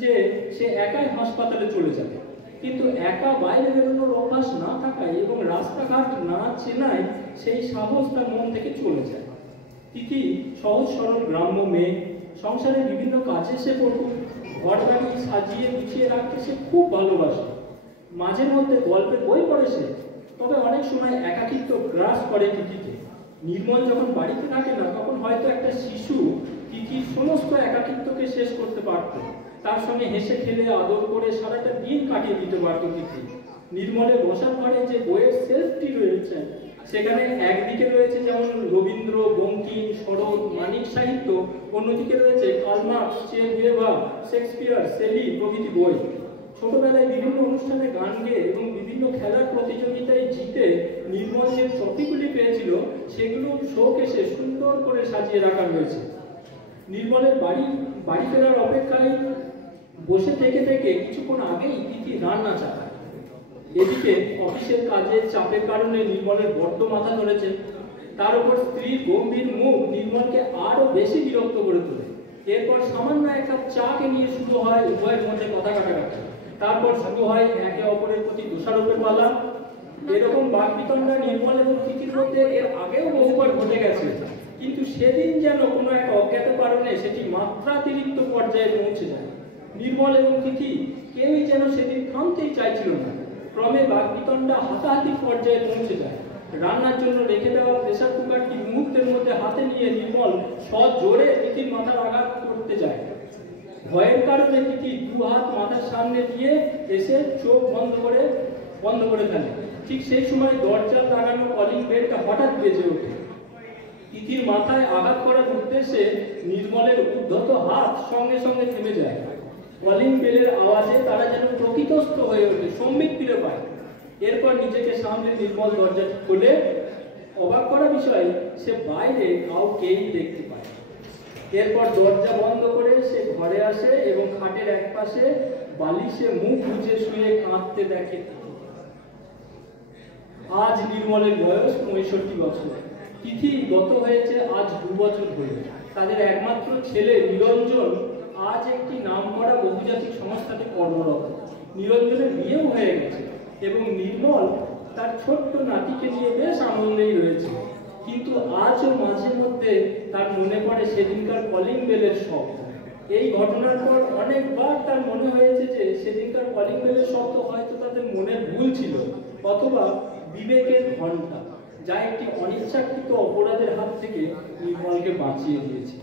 যে সে একাই হাসপাতালে চলে যাবে, কিন্তু একা বাইরে বেরোনোর অভ্যাস না থাকায় এবং রাস্তাঘাট না চেনায় সেই সাহস তার মন থেকে চলে যায়। তিথি সহজ সরল গ্রাম্য মেয়ে, সংসারে বিভিন্ন কাজে সে পড়ুক, ঘর বাড়ি সাজিয়ে গুছিয়ে রাখতে সে খুব ভালোবাসে। মাঝে মধ্যে গল্পের বই পড়ে সে, তবে অনেক সময় একাকিত্ব গ্রাস করে তিথিকে। নির্মল যখন বাড়িতে থাকে না তখন হয়তো একটা শিশু তিথির সমস্ত একাকিত্বকে শেষ করতে পারত। তার সঙ্গে হেসে খেলে আদর করে সারাটা দিন কাটিয়ে দিতে পারত তিথি। নির্মলের বসার ঘরে যে বইয়ের সেলফটি রয়েছে সেখানে একদিকে রয়েছে যেমন রবীন্দ্র, বঙ্কিম, শরৎ, মানিক সাহিত্য, অন্যদিকে রয়েছে Karl Marx, Che Guevara, Shakespeare, Shelley প্রভৃতি বই। ছোটবেলায় বিভিন্ন অনুষ্ঠানে গান গেয়ে এবং বিভিন্ন খেলার প্রতিযোগিতায় জিতে নির্মল যে ট্রফিগুলি পেয়েছিল সেগুলো শোকেসে সুন্দর করে সাজিয়ে রাখা হয়েছে। নির্মলের বাড়ি ফেরার অপেক্ষায় বসে থেকে থেকে কিছুক্ষণ আগেই তিথি রান্না চালায়। এদিকে অফিসের কাজের চাপের কারণে নির্মলের বড্ড মাথা ধরেছে। তার উপর স্ত্রীর গম্ভীর মুখ নির্মলকে আরো বেশি বিরক্ত করে তোলে। এরপর সামান্য এক কাপ চাকে নিয়ে শুরু হয় উভয়ের মধ্যে কথা কাটাকাটি। তারপর শুরু হয় একে অপরের প্রতি দোষারোপের পালা। এরকম বাকবিতণ্ডা নির্মল এবং তিথির মধ্যে এর আগেও বহুবার ঘটে গেছে, কিন্তু সেদিন যেন কোনো এক অজ্ঞাত কারণে সেটি মাত্রাতিরিক্ত পর্যায়ে পৌঁছে যায়। নির্মল এবং তিথি কেউই যেন সেদিন থামতেই চাইছিল না। ক্রমে বাকবিতণ্ডা হাতাহাতি পর্যায়ে পৌঁছে যায়। রান্নার জন্য রেখে দেওয়া প্রেসার কুকারটি মুহূর্তের মধ্যে হাতে নিয়ে নির্মল সজোরে তিথির মাথার আঘাত করতে যায়। ভয়ের কারণে তিথি দু হাত মাথার সামনে দিয়ে এসে চোখ বন্ধ করে ফেলে। ঠিক সেই সময় দরজার লাগানো কলিং বেলটা হঠাৎ বেজে ওঠে। তিথির মাথায় আঘাত করার উদ্দেশ্যে নির্মলের উদ্ধত হাত সঙ্গে সঙ্গে থেমে যায়। কলিং বেলের আওয়াজে তারা যেন প্রকৃতস্থ হয়ে ওঠে, সম্বিত ফিরে পায়। এরপর নিজেকে সামনে নির্মল দরজা খুলে অবাক করা বিষয় সে বাইরে কাউকেই দেখতে পায়। এরপর দরজা বন্ধ করে সে ঘরে আসে এবং খাটের এক পাশে বালিশে মুখ গুজে শুয়ে কাঁদতে দেখে। আজ নির্মলের বয়স 65 বছর। তিথি গত হয়েছে আজ 2 বছর ধরে। তাদের একমাত্র ছেলে নিরঞ্জন আজ একটি নামকরা বহুজাতিক সংস্থাতে কর্মরত। নিরঞ্জনের বিয়েও হয়ে গেছে এবং নির্মল তার ছোট্ট নাতিকে নিয়ে বেশ আনন্দেই রয়েছে। কিন্তু আজও মাঝে মধ্যে তার মনে পড়ে সেদিনকার কলিং বেলের শব্দ। এই ঘটনার পর অনেকবার তার মনে হয়েছে যে সেদিনকার কলিং বেলের শব্দ হয়তো তাদের মনের ভুল ছিল, অথবা বিবেকের ঘণ্টা, যা একটি অনিচ্ছাকৃত অপরাধের হাত থেকে নির্মলকে বাঁচিয়ে দিয়েছে।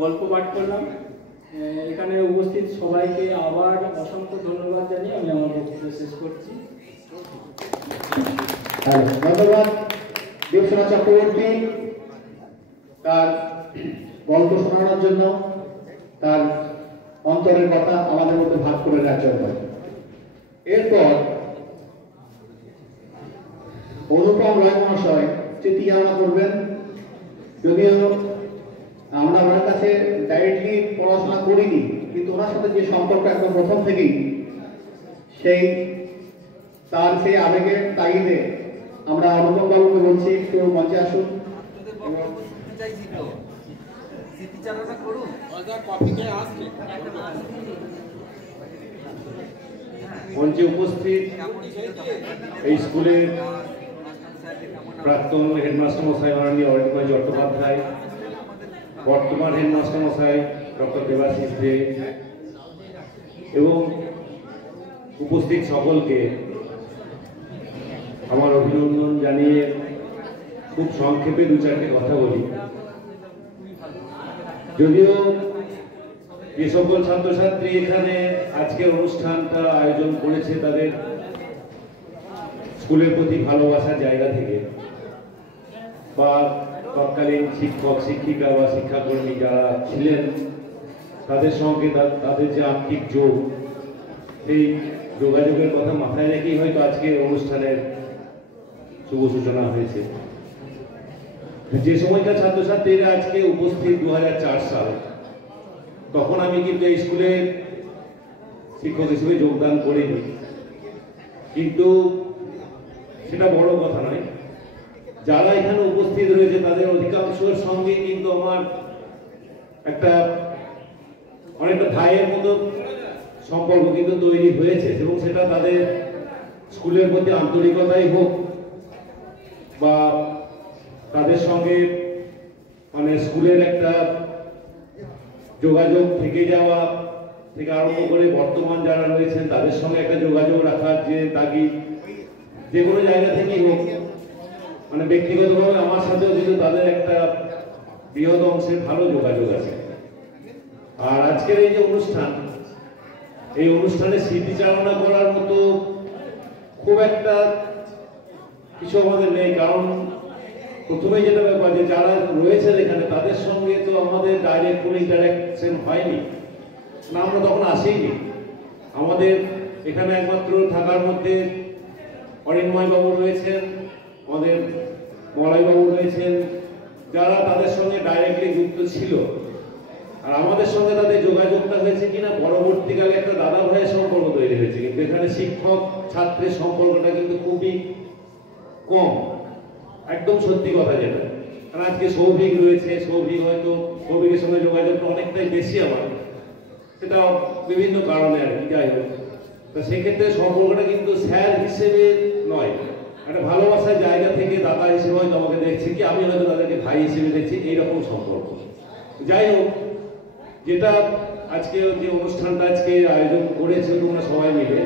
গল্প পাঠ করলাম। এখানে উপস্থিত সবাইকে আবার অসংখ্য ধন্যবাদ জানিয়ে আমি আমার বক্তব্য শেষ করছি। ধন্যবাদ দেবসেনা চক্রবর্তী তার গল্প শোনানোর জন্য, তার অন্তরের কথা আমাদের মধ্যে ভাগ করে রাখার জন্য। এরপর অনুপম রায় মহাশয় তৃতীয়ানা করবেন। যদিও আমরা ওনার কাছে ডাইরেক্টলি পড়াশোনা করিনি, কিন্তু ওনার সাথে যে সম্পর্ক একদম প্রথম থেকেই, তার সেই আবেগের তাগিদে আমরা অনুপম বাবুকে বলছি একটু মঞ্চে আসুন। মঞ্চে উপস্থিত এই স্কুলের প্রাক্তন হেডমাস্টার মশাই মাননীয় অরণ্যময় চট্টোপাধ্যায়, বর্তমান হেডমাস্টার মশাই ডক্টর দেবাশিস দে এবং উপস্থিত সকলকে আমার অভিনন্দন জানিয়ে খুব সংক্ষেপে দু চারটে কথা বলি। যদিও যে সকল ছাত্রছাত্রী এখানে আজকের অনুষ্ঠানটা আয়োজন করেছে তাদের স্কুলের প্রতি ভালোবাসার জায়গা থেকে, বা তৎকালীন শিক্ষক শিক্ষিকা বা শিক্ষাকর্মী যারা ছিলেন তাদের সঙ্গে তাদের যে আর্থিক যোগ, সেই যোগাযোগের কথা মাথায় রেখেই হয়তো আজকে অনুষ্ঠানের শুভ সূচনা হয়েছে। যে সময়কার ছাত্রছাত্রীরা আজকে উপস্থিত 2004 সাল, তখন আমি কিন্তু এই স্কুলে শিক্ষক হিসেবে যোগদান করিনি, কিন্তু সেটা বড় কথা নয়। যারা এখানে উপস্থিত রয়েছে তাদের অধিকাংশের সঙ্গে কিন্তু আমার অনেকটা ভাইয়ের মতো সম্পর্ক কিন্তু তৈরি হয়েছে, এবং সেটা তাদের স্কুলের প্রতি আন্তরিকতাই হোক বা তাদের সঙ্গে মানে স্কুলের একটা যোগাযোগ থেকে যাওয়া থেকে আরম্ভ করে বর্তমান যারা রয়েছেন তাদের সঙ্গে একটা যোগাযোগ রাখার যে তাগিদ, যে কোনো জায়গা থেকেই হোক, মানে ব্যক্তিগতভাবে আমার সাথেও কিন্তু তাদের একটা বৃহৎ অংশের ভালো যোগাযোগ আছে। আর আজকের এই যে অনুষ্ঠান, এই অনুষ্ঠানে স্মৃতিচারণা করার মতো খুব একটা কিছু আমাদের নেই, কারণ প্রথমেই যেটা ব্যাপার যে যারা রয়েছেন এখানে তাদের সঙ্গে তো আমাদের ডাইরেক্ট কোনো ইন্টারাকশন হয়নি না, আমরা তখন আসিনি। আমাদের এখানে একমাত্র থাকার মধ্যে অরিন্ময় বাবু রয়েছেন, আমাদের মলয় বাবু রয়েছেন, যারা তাদের সঙ্গে ডাইরেক্টলি যুক্ত ছিল। আর আমাদের সঙ্গে তাদের যোগাযোগটা হয়েছে কিনা পরবর্তীকালে একটা দাদা ভাইয়ের সম্পর্ক তৈরি হয়েছে, কিন্তু এখানে শিক্ষক ছাত্রের সম্পর্কটা কিন্তু খুবই কম, একদম সত্যি কথা যেটা। কারণ আজকে সৌভিক রয়েছে, সৌভিকের সঙ্গে যোগাযোগটা অনেকটাই বেশি আমার, সেটা বিভিন্ন কারণে আর কি, যাই হোক। তা সেক্ষেত্রে সম্পর্কটা কিন্তু স্যার হিসেবে নয়, একটা ভালোবাসার জায়গা থেকে দাদা হিসেবে হয়তো আমাকে দেখছে, কি আমি হয়তো তাদেরকে ভাই হিসেবে দেখছি, এইরকম সম্পর্ক। যাই হোক, যেটা আজকে যে অনুষ্ঠানটা আজকে আয়োজন করেছে তোমরা সবাই মিলে,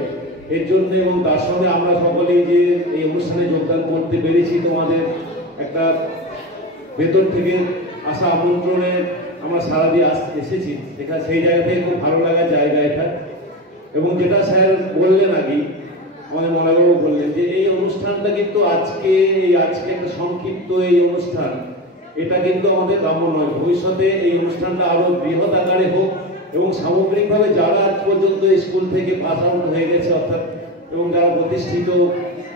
এর জন্য এবং তার সঙ্গে আমরা সকলেই যে এই অনুষ্ঠানে যোগদান করতে পেরেছি, তোমাদের একটা ভেতর থেকে আসা আমন্ত্রণে আমরা সারা দিয়ে এসেছি এখানে, সেই জায়গা থেকে খুব ভালো লাগার জায়গা এটা। এবং যেটা স্যার বললেন আগেই, আমাদের মলাবাবু বললেন যে এই অনুষ্ঠানটা কিন্তু আজকে একটা সংক্ষিপ্ত এই অনুষ্ঠান, এটা কিন্তু আমাদের কাম্য নয়। ভবিষ্যতে এই অনুষ্ঠানটা আরো বৃহৎ আকারে হোক এবং সামগ্রিকভাবে যারা আজ পর্যন্ত এই স্কুল থেকে পাস আউট হয়ে গেছে অর্থাৎ এবং যারা প্রতিষ্ঠিত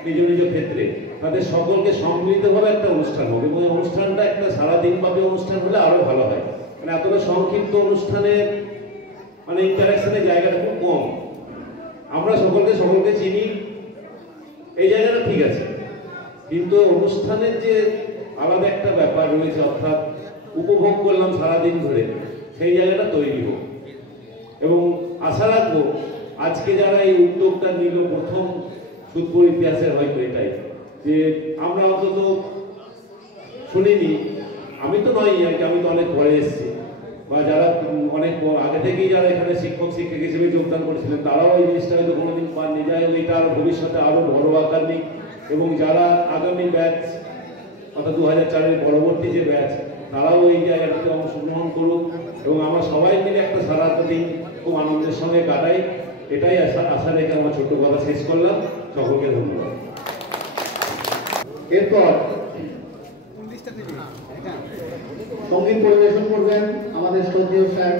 নিজ নিজ ক্ষেত্রে, তাদের সকলকে সম্মিলিতভাবে একটা অনুষ্ঠান হোক, এবং এই অনুষ্ঠানটা একটা সারাদিনব্যাপী অনুষ্ঠান হলে আরো ভালো হয়। মানে এতটা সংক্ষিপ্ত অনুষ্ঠানে মানে ইন্টারাকশনের জায়গাটা খুব কম। আমরা সকলকে চিনি, এই জায়গাটা ঠিক আছে, কিন্তু অনুষ্ঠানের যে আলাদা একটা ব্যাপার রয়েছে, অর্থাৎ উপভোগ করলাম সারাদিন ধরে, সেই জায়গাটা তৈরি হোক। এবং আশা রাখবো আজকে যারা এই উদ্যোগটা নিল, প্রথম সুদপুর ইতিহাসের হয়তো এটাই, যে আমরা অন্তত শুনিনি, আমি তো নয় আর কি, আমি তো অনেক পরে এসেছি, বা যারা অনেক আগে থেকেই যারা এখানে শিক্ষক শিক্ষিকা হিসেবে যোগদান করেছিলেন তারাও এই জিনিসটা হয়তো কোনোদিন পাননি। যাই হোক, এটা আরো ভবিষ্যতে আরো বড় আকার নিক, এবং যারা আগামী ব্যাচ অর্থাৎ 2004-এর পরবর্তী যে ব্যাচ, তারাও এই জায়গাটাতে অংশগ্রহণ করুক, এবং আমরা সবাই মিলে একটা সারাটা দিন খুব আনন্দের সঙ্গে কাটাই, এটাই আশা রেখে আমার ছোট্ট কথা শেষ করলাম। সকলকে ধন্যবাদ। এরপর সঙ্গীত পরিবেশন করবেন আমাদের শ্রদ্ধেয় স্যার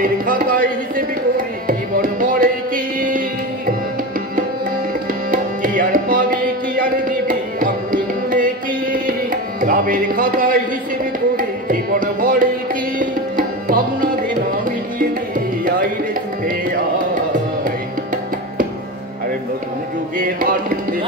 লাভের খাতায় হিসেবে করি জীবন বড়ে কি আর পাবি কি আর দিবি আকুলে কি লাভের খাতায় হিসেবে করি জীবন বড়ে কি পাবনা দিন মিলিয়ে দিই আইরে ছুটে আয় আরে নতুন যুগের আনন্দে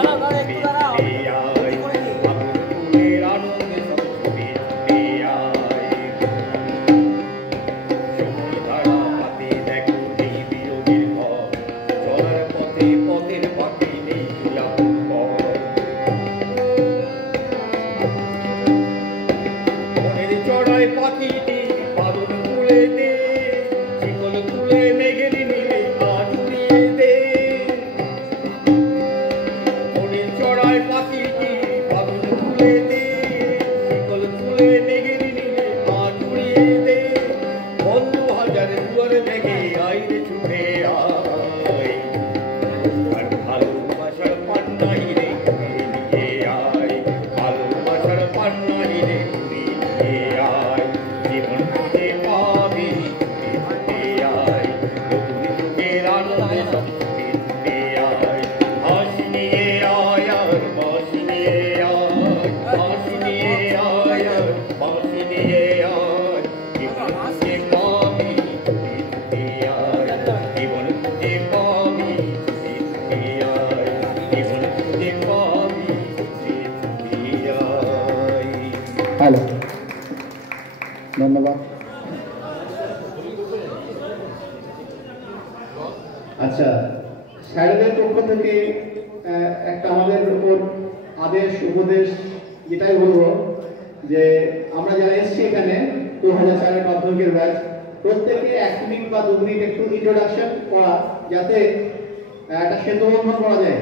পাখিটি বাদল তুলে দে শিকল তুলে মেঘের নীলে আজ উড়িয়ে দে মনের চড়ায় পাখিটি বাদল তুলে দে শিকল তুলে মেঘের নীলে আজ উড়িয়ে দে বন্ধু হাজার দুয়ার দেখে আইরে ছুটে আয় আর ভালোবাসার পান্নাই রে নিয়ে আয় ভালোবাসার পান্নাই রে হ্যালো, ধন্যবাদ। আচ্ছা, স্যারদের পক্ষ থেকে একটা আমাদের উপর আদেশ উপদেশ যেটাই বলবো যে আমরা যারা এসছি এখানে 2004 মাধ্যমিকের ব্যাচ প্রত্যেকে 1 মিনিট বা 2 মিনিট একটু ইন্ট্রোডাকশন করা, যাতে একটা সেতুবন্ধন করা যায়।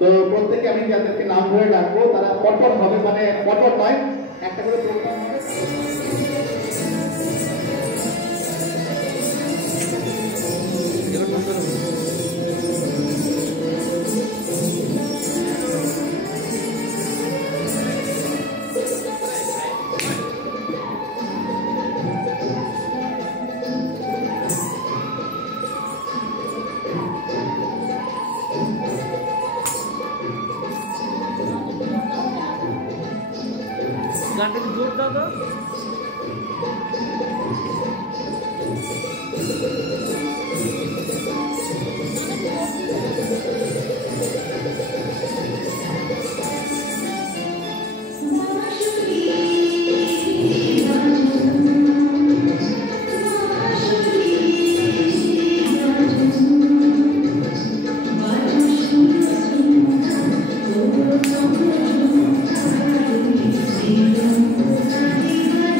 তো প্রত্যেকে আমি যাদেরকে নাম ধরে ডাকবো তারা পটপট হবে, মানে পটপট নয়, একটা করে প্রোগ্রাম হবে। গানটা কি জোর দাও তো? Thank you.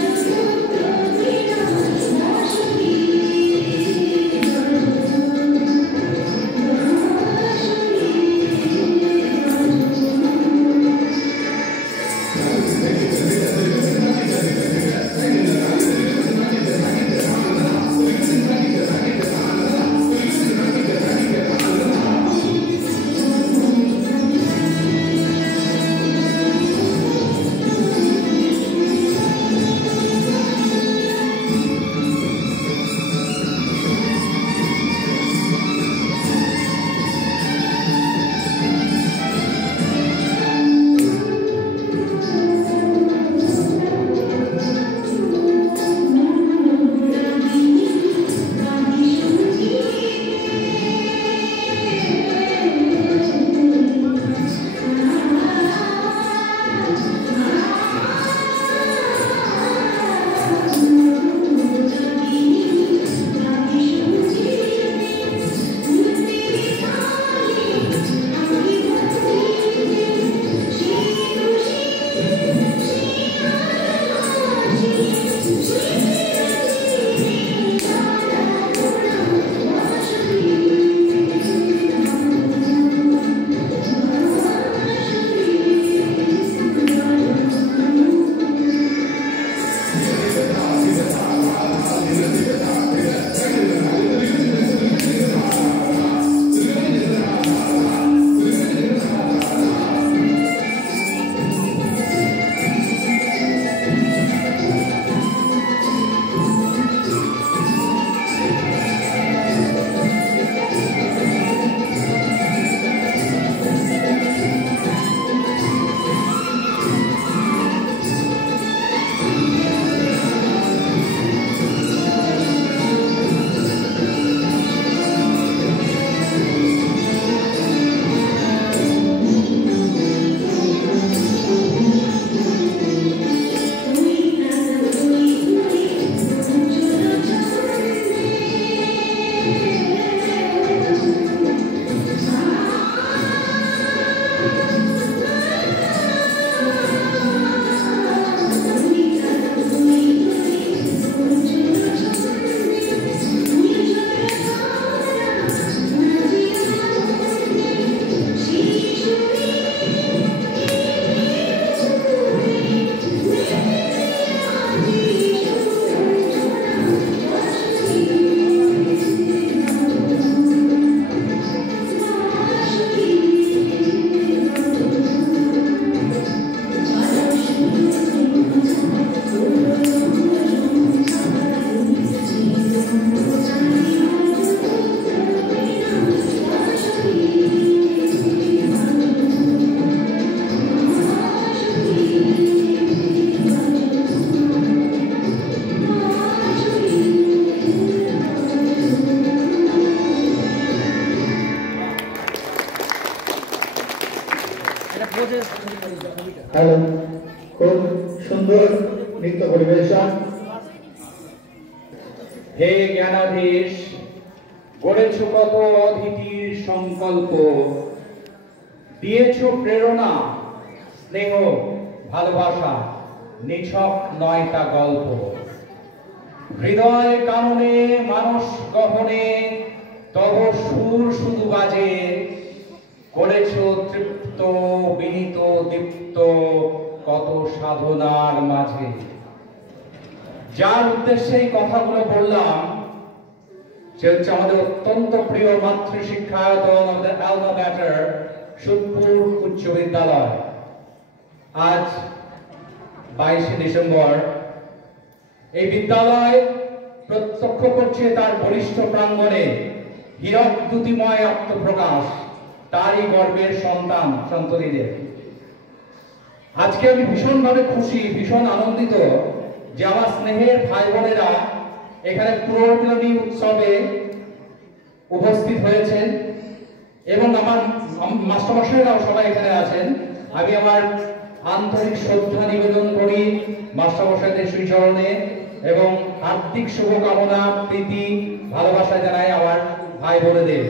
হ্যালো, খুব সুন্দর নৃত্য পরিবেশন। হে জ্ঞানাধীশ, গড়েছ কত অদিতির সংকল্প, দিয়েছ প্রেরণা, স্নেহ, ভালোবাসা, নিছক নয় তা গল্প। হৃদয় কাননে মানস গহনে তব সুর শুধু বাজে, করেছ তৃপ্ত বিনীত দীপ্ত কত সাধনার মাঝে। যার উদ্দেশ্যে এই কথাগুলো বললাম সে হচ্ছে আমাদের অত্যন্ত প্রিয় মাতৃশিক্ষায়তন, আমাদের আলমা ম্যাটার সুদপুর উচ্চ বিদ্যালয়। আজ 22শে ডিসেম্বর এই বিদ্যালয় প্রত্যক্ষ করছে তার বলিষ্ঠ প্রাঙ্গণে হীরক দ্যুতিময় আত্মপ্রকাশ তারই গর্বের সন্তান সন্ততিদের। আজকে আমি ভীষণভাবে খুশি, ভীষণ আনন্দিত যে আমার স্নেহের ভাই বোনেরা এখানে পুনর্মিলনী উৎসবে উপস্থিত হয়েছেন এবং আমার মাস্টারমশাইরাও সবাই এখানে আছেন। আমি আমার আন্তরিক শ্রদ্ধা নিবেদন করি মাস্টারমশাইদের শ্রীচরণে এবং হার্দিক শুভকামনা, প্রীতি, ভালোবাসা জানাই আমার ভাই বোনেদের।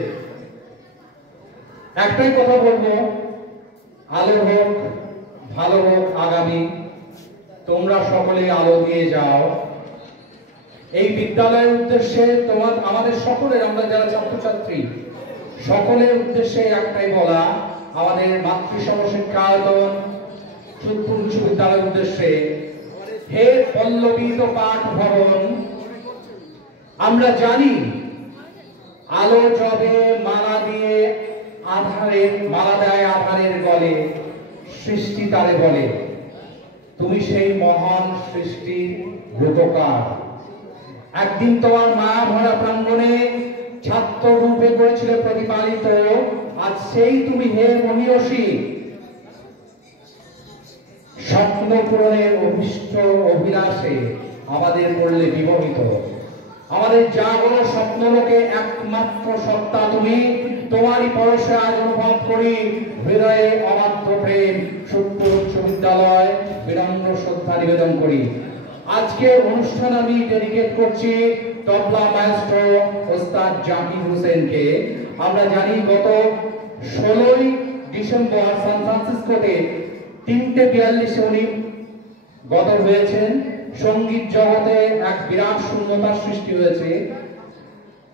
একটাই কথা বলবো, আলো হোক, ভালো হোক আগামী, তোমরা সকলে আলো দিয়ে যাও। এই বিদ্যালয়ের উদ্দেশ্যে আমাদের সকলের, আমরা যারা ছাত্রছাত্রী সকলের উদ্দেশ্যে একটাই বলা, আমাদের মাতৃ সমশিক্ষায়তন সুদপুর উচ্চ বিদ্যালয়ের উদ্দেশ্যে, হে পল্লবিত পাঠ ভবন, আমরা জানি আলো জবে মালা দিয়ে মালা দেয় আধারের গলে, সৃষ্টি তারে বলে, তুমি সেই মহান সৃষ্টির রূপকার। একদিন তোমার মায়া ভরা প্রাঙ্গণে ছাত্র রূপে করেছিল প্রতিপালিত, আজ সেই তুমি হে মহিয়সী স্বপ্ন পূরণের অভিষ্ট অভিলাষে আমাদের করলে বিমোহিত। আমাদের জাগরণ স্বপ্নলোকে একমাত্র সত্তা তুমি, তোমারই পরশে আজ অনুভব করি হৃদয়ে অবাধ্য প্রেম। সুদপুর উচ্চ বিদ্যালয় বিনম্র শ্রদ্ধা নিবেদন করি। আজকের অনুষ্ঠান আমি ডেডিকেট করছি তবলা মাস্টার ওস্তাদ জাকির হোসেনকে। আমরা জানি গত 16ই ডিসেম্বর সান ফ্রান্সিসকোতে 3:42 উনি গত হয়েছেন। সঙ্গীত জগতে এক বিরাট শূন্যতার সৃষ্টি হয়েছে।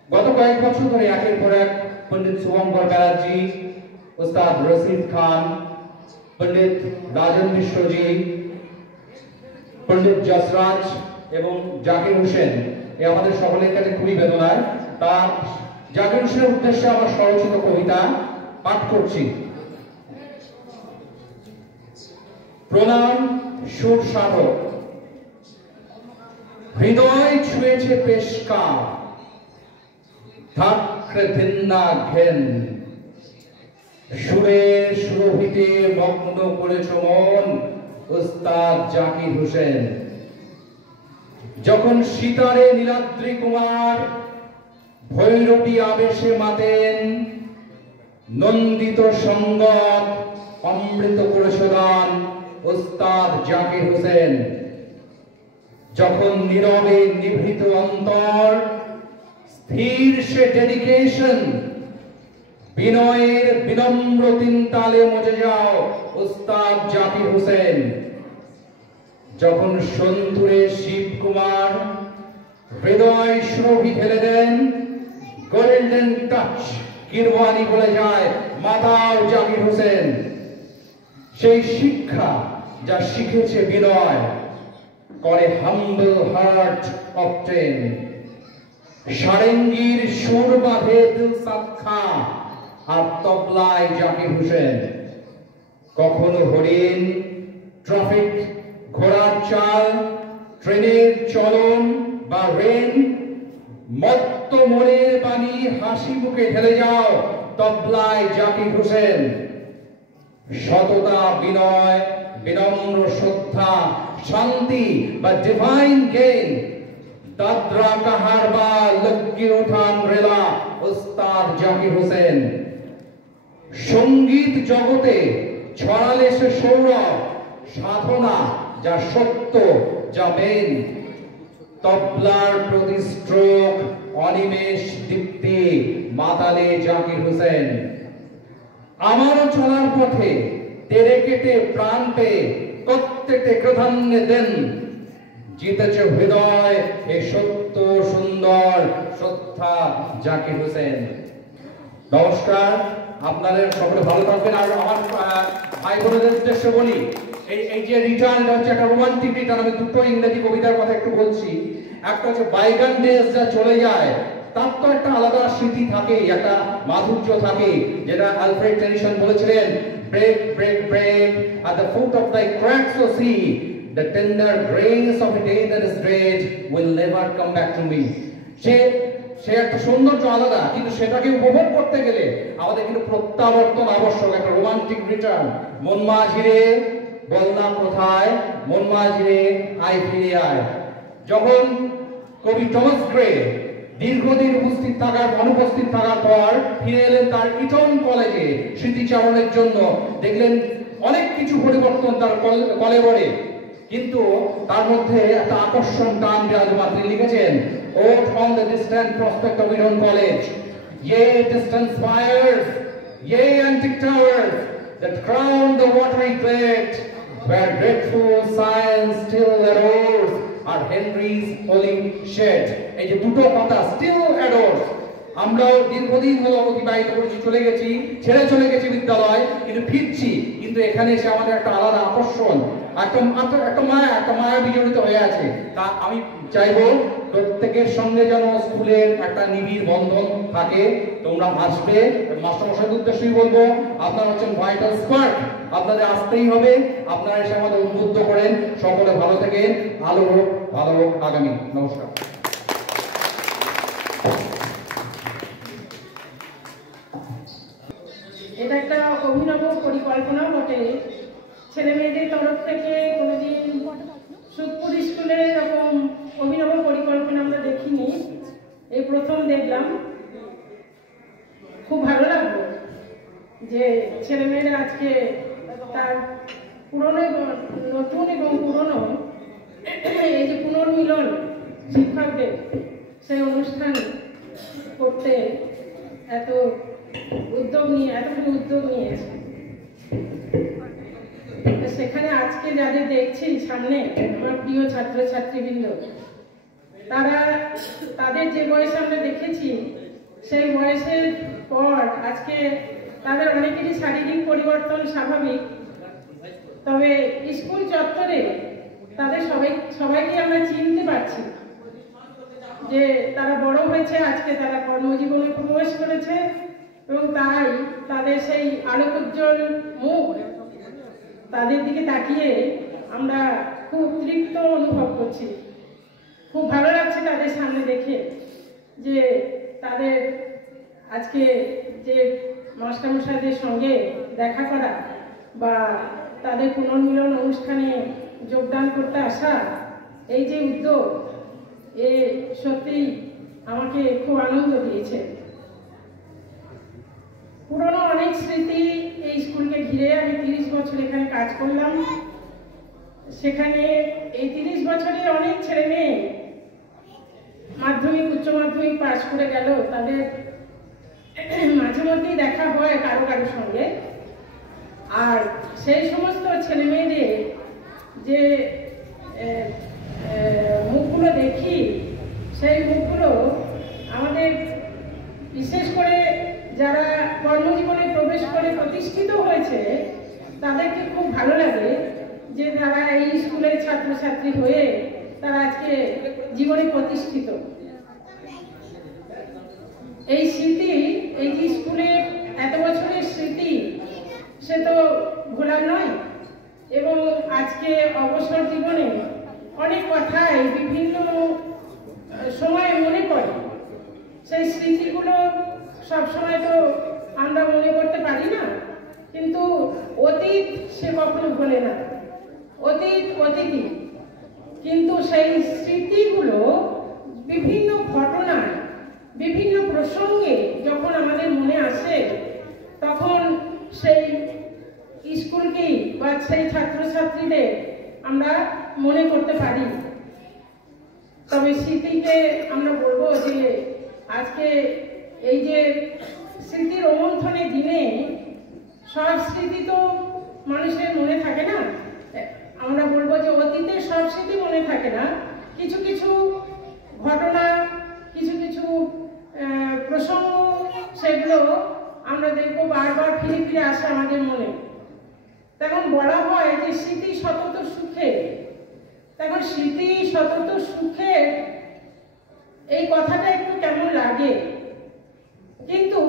গত কয়েক বছর ধরে একের পর এক পণ্ডিত শুভঙ্কর ব্যানার্জি, ওস্তাদ রশিদ খান, পণ্ডিত রাজন মিশ্রজি, পণ্ডিত যশরাজ এবং জাকির হোসেন এ আমাদের সকলের কাছে খুবই বেদনার। তার জাকির হোসেনের উদ্দেশ্যে আমার স্বরচিত কবিতা পাঠ করছি। প্রণাম সুর সাধক, হৃদয় ছুঁয়েছে পেশকা, ধাক্রে ভিন্না ঘেন, সুরের সুরভিতে মগ্ন করেছ মন ওস্তাদ জাকির হোসেন। যখন সিতারে নীলাদ্রি কুমার ভৈরবী আবেশে মাতেন, নন্দিত সঙ্গত অমৃত করেছ দান ওস্তাদ জাকির হোসেন। যখন নীরবে নিভৃত অন্তর স্থির সে ডেডিকেশন, বিনয়ের বিনম্র তিন তালে মজে যাও ওস্তাদ জাকির হোসেন। যখন সন্তুরে শিব কুমার হৃদয় সুরভি ঢেলে দেন, গোল্ডেন টাচ কিরওয়ানি বলে যায় মাতাও জাকির হোসেন। সেই শিক্ষা যা শিখেছে বিনয় করে হাম্বল হার্ট অবটেন। সারেঙ্গির সুর বাঁধে দিলসাদ খাঁ আর তবলায় জাকির হোসেন। কখনো হরিণ, ট্রাফিক, ঘোড়ার চাল, ট্রেনের চলন বা রেন, মত্ত মনের বাণী হাসি মুখে ঢেলে যাও তবলায় জাকির হোসেন। সততা, বিনয়, বিনম্র শ্রদ্ধা, শান্তি বা ডিভাইন গেইন, দাদরা কাহার বা লক্ষ্মী উঠান রেলা ওস্তাদ জাকির হোসেন। সঙ্গীত জগতে ছড়ালে সে সৌরভ, সাধনা যা সত্য, যা বেন, তবলার প্রতি স্ট্রোক, অনিমেষ দীপ্তি, মাতালে জাকির হোসেন। আমারও চলার পথে তেরে কেটে প্রাণ পেয়ে প্রত্যেককে প্রাধান্য দেন, জিতেছে হৃদয় এ সত্য সুন্দর শ্রদ্ধা জাকির হোসেন। নমস্কার, আপনাদের সকলে ভালো থাকবেন। আর আমার ভাই বোনদের উদ্দেশ্যে বলি, এই যে রিটার্ন হচ্ছে একটা রোমান্টিক রিটার্ন। আমি দুটো ইংরেজি কবিতার কথা একটু বলছি। একটা হচ্ছে বাইগান ডেজ যা চলে যায়, তার তো একটা আলাদা স্মৃতি থাকে, একটা মাধুর্য থাকে, যেটা আলফ্রেড টেনিসন বলেছিলেন, break break break at the foot of thy cracks o sea, the tender grace of a day that is dead will never come back to me. সে একটা সৌন্দর্য আলাদা, কিন্তু সেটাকে উপভোগ করতে গেলে আমাদের কিন্তু প্রত্যাবর্তন আবশ্যক, একটা রোমান্টিক রিটার্ন। মন মাঝিরে বলনা কোথায়, মন মাঝিরে আয় ফিরে আয়। যখন কবি টমাস গ্রে দীর্ঘদিন অনুপস্থিত থাকার পর ফিরে এলেন তার ইটন কলেজে স্মৃতিচারণের জন্য, দেখলেন অনেক কিছু পরিবর্তন তার কলেবরে, কিন্তু তার মধ্যে একটা আকর্ষণ টান বিরাজমান। তিনি লিখেছেন, "Out on the distant prospect of Eton College, ye distant spires, ye antique towers that crown the watery glade, where dreadful science still adores R Henry's Holi shade." এই যে দুটো কথা, স্টিল অ্যাডোরস। আমরাও দীর্ঘদিন হলো অতিবাহিত করেছি, ছেড়ে চলে গেছি বিদ্যালয়, কিন্তু ফিরছি, কিন্তু এখানে এসে আমাদের একটা আলাদা আকর্ষণ, একটা মায়া বিজড়িত হয়ে আছে। তা আমি চাইবো প্রত্যেকের সঙ্গে যেন স্কুলের একটা নিবিড় বন্ধন থাকে। তোমরা আসবে, মাস্টারমশাইদের উদ্দেশ্যেই বলবো, আপনারা হচ্ছেন ভাইটাল স্পার্ক, আপনাদের আসতেই হবে। আপনারা এসে আমাদের উদ্বুদ্ধ করেন। সকলে ভালো থাকেন, ভালো হোক আগামী। নমস্কার। এটা একটা অভিনব পরিকল্পনা বটে। ছেলে মেয়েদের তরফ থেকে কোনোদিন সুখপুর স্কুলে এরকম অভিনব পরিকল্পনা আমরা দেখিনি, এই প্রথম দেখলাম। খুব ভালো লাগলো যে ছেলে মেয়েরা আজকে তার পুরনো নতুন এবং পুরনো এই যে পুনর্মিলন শিক্ষকদের সেই অনুষ্ঠান করতে এতখানি উদ্যোগ নিয়েছে। সেখানে আজকে যাদের দেখছি সামনে, আমার প্রিয় ছাত্রছাত্রীবৃন্দ, তাদের যে বয়সে আমরা দেখেছি, সেই বয়সের পর আজকে তাদের অনেকেরই শারীরিক পরিবর্তন স্বাভাবিক, তবে স্কুল চত্বরে তাদের সবাইকে আমরা চিনতে পারছি যে তারা বড় হয়েছে, আজকে তারা কর্মজীবনে প্রবেশ করেছে, এবং তাই তাদের সেই আলোকোজ্জ্বল মুখ, তাদের দিকে তাকিয়ে আমরা খুব তৃপ্ত অনুভব করছি। খুব ভালো লাগছে তাদের সামনে দেখে যে তাদের আজকে যে মাস্টারমশাইদের সঙ্গে দেখা করা বা তাদের পুনর্মিলন অনুষ্ঠানে যোগদান করতে আসা, এই যে উদ্যোগ, এ সত্যি আমাকে খুব আনন্দ দিয়েছে। পুরনো অনেক স্মৃতি এই স্কুলকে ঘিরে। আমি 30 বছর এখানে কাজ করলাম। সেখানে এই 30 বছরে অনেক ছেলে মেয়ে মাধ্যমিক উচ্চ মাধ্যমিক পাস করে গেল, তাদের মাঝে মধ্যেই দেখা হয় কারো সঙ্গে। আর সেই সমস্ত ছেলে মেয়েদের যে মুখগুলো দেখি, সেই মুখগুলো আমাদের বিশেষ করে যারা কর্মজীবনে প্রবেশ করে প্রতিষ্ঠিত হয়েছে, তাদেরকে খুব ভালো লাগে যে তারা এই স্কুলের ছাত্রছাত্রী হয়ে তারা আজকে জীবনে প্রতিষ্ঠিত। এই স্মৃতি, এই যে স্কুলের এত বছরের স্মৃতি, সে তো ভোলার নয়। এবং আজকে অবসর জীবনে অনেক কথাই বিভিন্ন সময় মনে পড়ে। সেই স্মৃতিগুলো সবসময় তো আমরা মনে করতে পারি না, কিন্তু অতীত সে কখনো ভোলে না। অতীত অতীতই, কিন্তু সেই স্মৃতিগুলো বিভিন্ন ঘটনায়, বিভিন্ন প্রসঙ্গে যখন আমাদের মনে আসে, তখন সেই স্কুলকেই বা সেই ছাত্রছাত্রীদের আমরা মনে করতে পারি। তবে স্মৃতিকে আমরা বলবো যে আজকে এই যে স্মৃতির রোমন্থনের দিনে সব স্মৃতি তো মানুষের মনে থাকে না। আমরা বলবো যে অতীতের সব স্মৃতি মনে থাকে না, কিছু কিছু ঘটনা, কিছু কিছু প্রসঙ্গ, সেগুলো আমরা দেখবো বারবার ফিরে ফিরে আসে আমাদের মনে। তখন বলা হয় যে স্মৃতি সতত সুখে। তখন স্মৃতি সতত সুখে এই কথাটা একটু কেমন লাগে, কিন্তু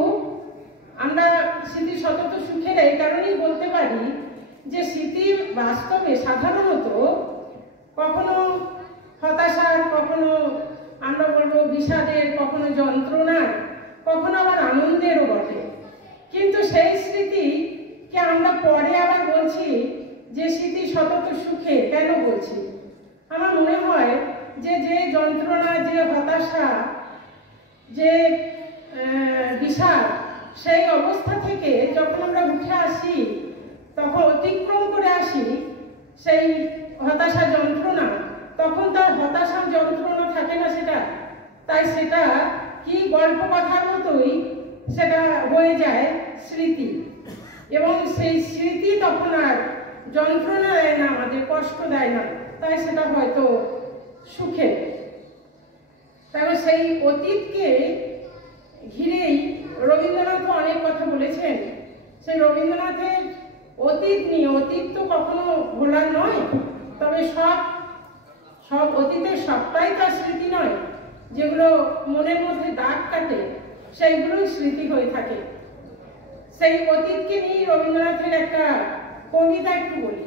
আমরা স্মৃতি সতত সুখের এই কারণেই বলতে পারি যে স্মৃতি বাস্তবে সাধারণত কখনো হতাশার, কখনো আমরা বলবো বিষাদের, কখনো যন্ত্রণার, কখনো আবার আনন্দেরও বটে। কিন্তু সেই স্মৃতিকে আমরা পরে আবার বলছি যে স্মৃতি সতত সুখে। কেন বলছি? আমার মনে হয় যে যে যন্ত্রণা, যে হতাশা, যে বিষাদ, সেই অবস্থা থেকে যখন আমরা উঠে আসি, তখন অতিক্রম করে আসি সেই হতাশা যন্ত্রণা, তখন তার হতাশা যন্ত্রণা থাকে না সেটা। তাই সেটা কি গল্প কথার মতোই সেটা হয়ে যায় স্মৃতি, এবং সেই স্মৃতি তখন আর যন্ত্রণা দেয় না, আমাদের কষ্ট দেয় না, তাই সেটা হয়তো সুখে। তারপর সেই অতীতকে ঘিরেই রবীন্দ্রনাথ অনেক কথা বলেছেন। সেই রবীন্দ্রনাথের অতীত নিয়ে, অতীত তো কখনো ভোলার নয়, তবে সব অতীতের সবটাই তার স্মৃতি নয়, যেগুলো মনের মধ্যে দাগ কাটে সেইগুলোই স্মৃতি হয়ে থাকে। সেই অতীতকে নিয়ে রবীন্দ্রনাথের একটা কবিতা একটু বলি।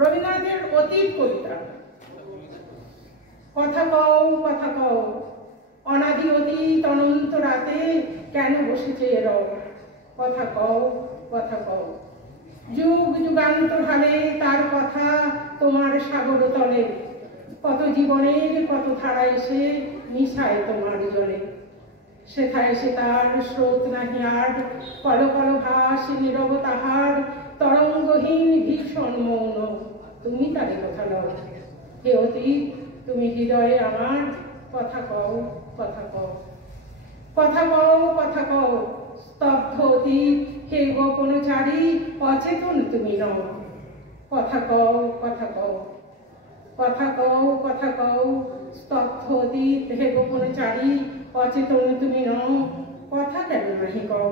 রবীন্দ্রনাথের অতীত কবিতা। কথা কও, কথা কও, অনাদি অতীত অনন্ত রাতে কেন বসেছে এরও, কথা কও, কথা কও, যুগ যুগান্তর হালে তার কথা তোমার সাগর তলে, কত জীবনের কত ধারা এসে মিশায় তোমার জলে, সেথায় সে তার স্রোত নাহি আর, কল কল ভাস নীরব তাহার, তরঙ্গহীন ভীষণ মৌন, তুমি তারে কথা লও, হে অতীত তুমি হৃদয়ে আমার, কথা কও, কথা কও, কথা কও, কথা কও, স্তব্ধ অতীত হে গোপনচারী, অচেতন তুমি নও, কথা কও, কথা কও, কথা কও, কথা কও, স্তব্ধ অতীত হে গোপনচারী, অচেতন তুমি নও, কথা কেন নাহি কও,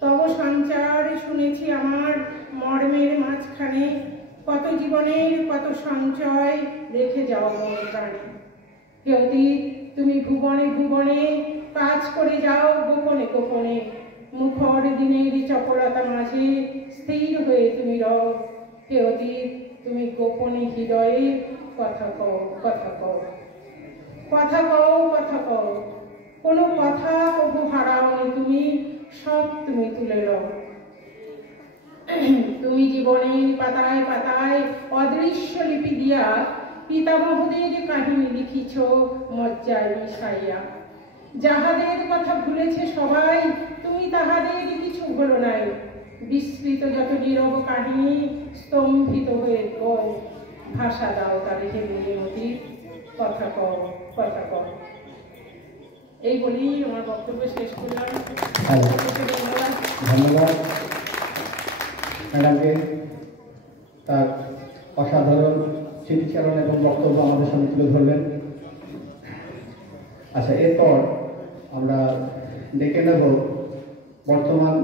তব সঞ্চার শুনেছি আমার মর্মের মাঝখানে, কত জীবনের কত সঞ্চয় রেখে যাও মন প্রাণে, হে অতীত তুমি ভুবনে ভুবনে কাজ করে যাও গোপনে গোপনে, মুখর দিনের চপলতা মাঝে স্থির হয়ে তুমি রও, হে অতীত তুমি গোপনে হৃদয়ে কথা কও, কথা কও, কথা কও, কথা কও, কোনো কথা কবু হারাওনি তুমি, সব তুমি তুলে লও, তুমি জীবনের পাতায় পাতায় অদৃশ্য লিপি দিয়া পিতামহদের কাহিনী লিখিছ মজ্জায় মিশাইয়া, যাহাদের কথা ভুলেছে সবাই তুমি তাহাদের কিছু ভুলো নাই, বিস্মৃত যত নীরব কাহিনী স্তম্ভিত হয়ে কও, ভাষা দাও তারে হে মতি, কথা কও, কথা কও। এই বলি আমার বক্তব্য শেষ করলাম। ধন্যবাদ ম্যাডামকে তার অসাধারণ স্মৃতিচারণ এবং বক্তব্য আমাদের সামনে তুলে ধরলেন। আচ্ছা, এরপর আমরা ডেকে নেব বর্তমান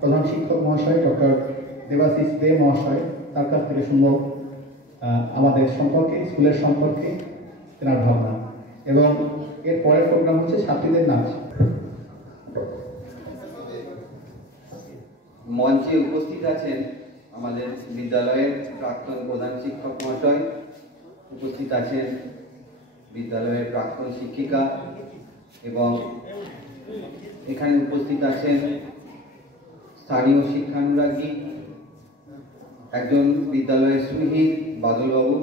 প্রধান শিক্ষক মহাশয় ডক্টর দেবাশিস দে মহাশয়, তার কাছ থেকে শুনব আমাদের সম্পর্কে, স্কুলের সম্পর্কে তেনার ভাবনা, এবং এর পরের প্রোগ্রাম হচ্ছে ছাত্রীদের নাচ। মঞ্চে উপস্থিত আছেন আমাদের বিদ্যালয়ের প্রাক্তন প্রধান শিক্ষক মহাশয়, উপস্থিত আছেন বিদ্যালয়ের প্রাক্তন শিক্ষিকা, এবং এখানে উপস্থিত আছেন স্থানীয় শিক্ষানুরাগী, একজন বিদ্যালয়ের সুহৃদ বাদলবাবু,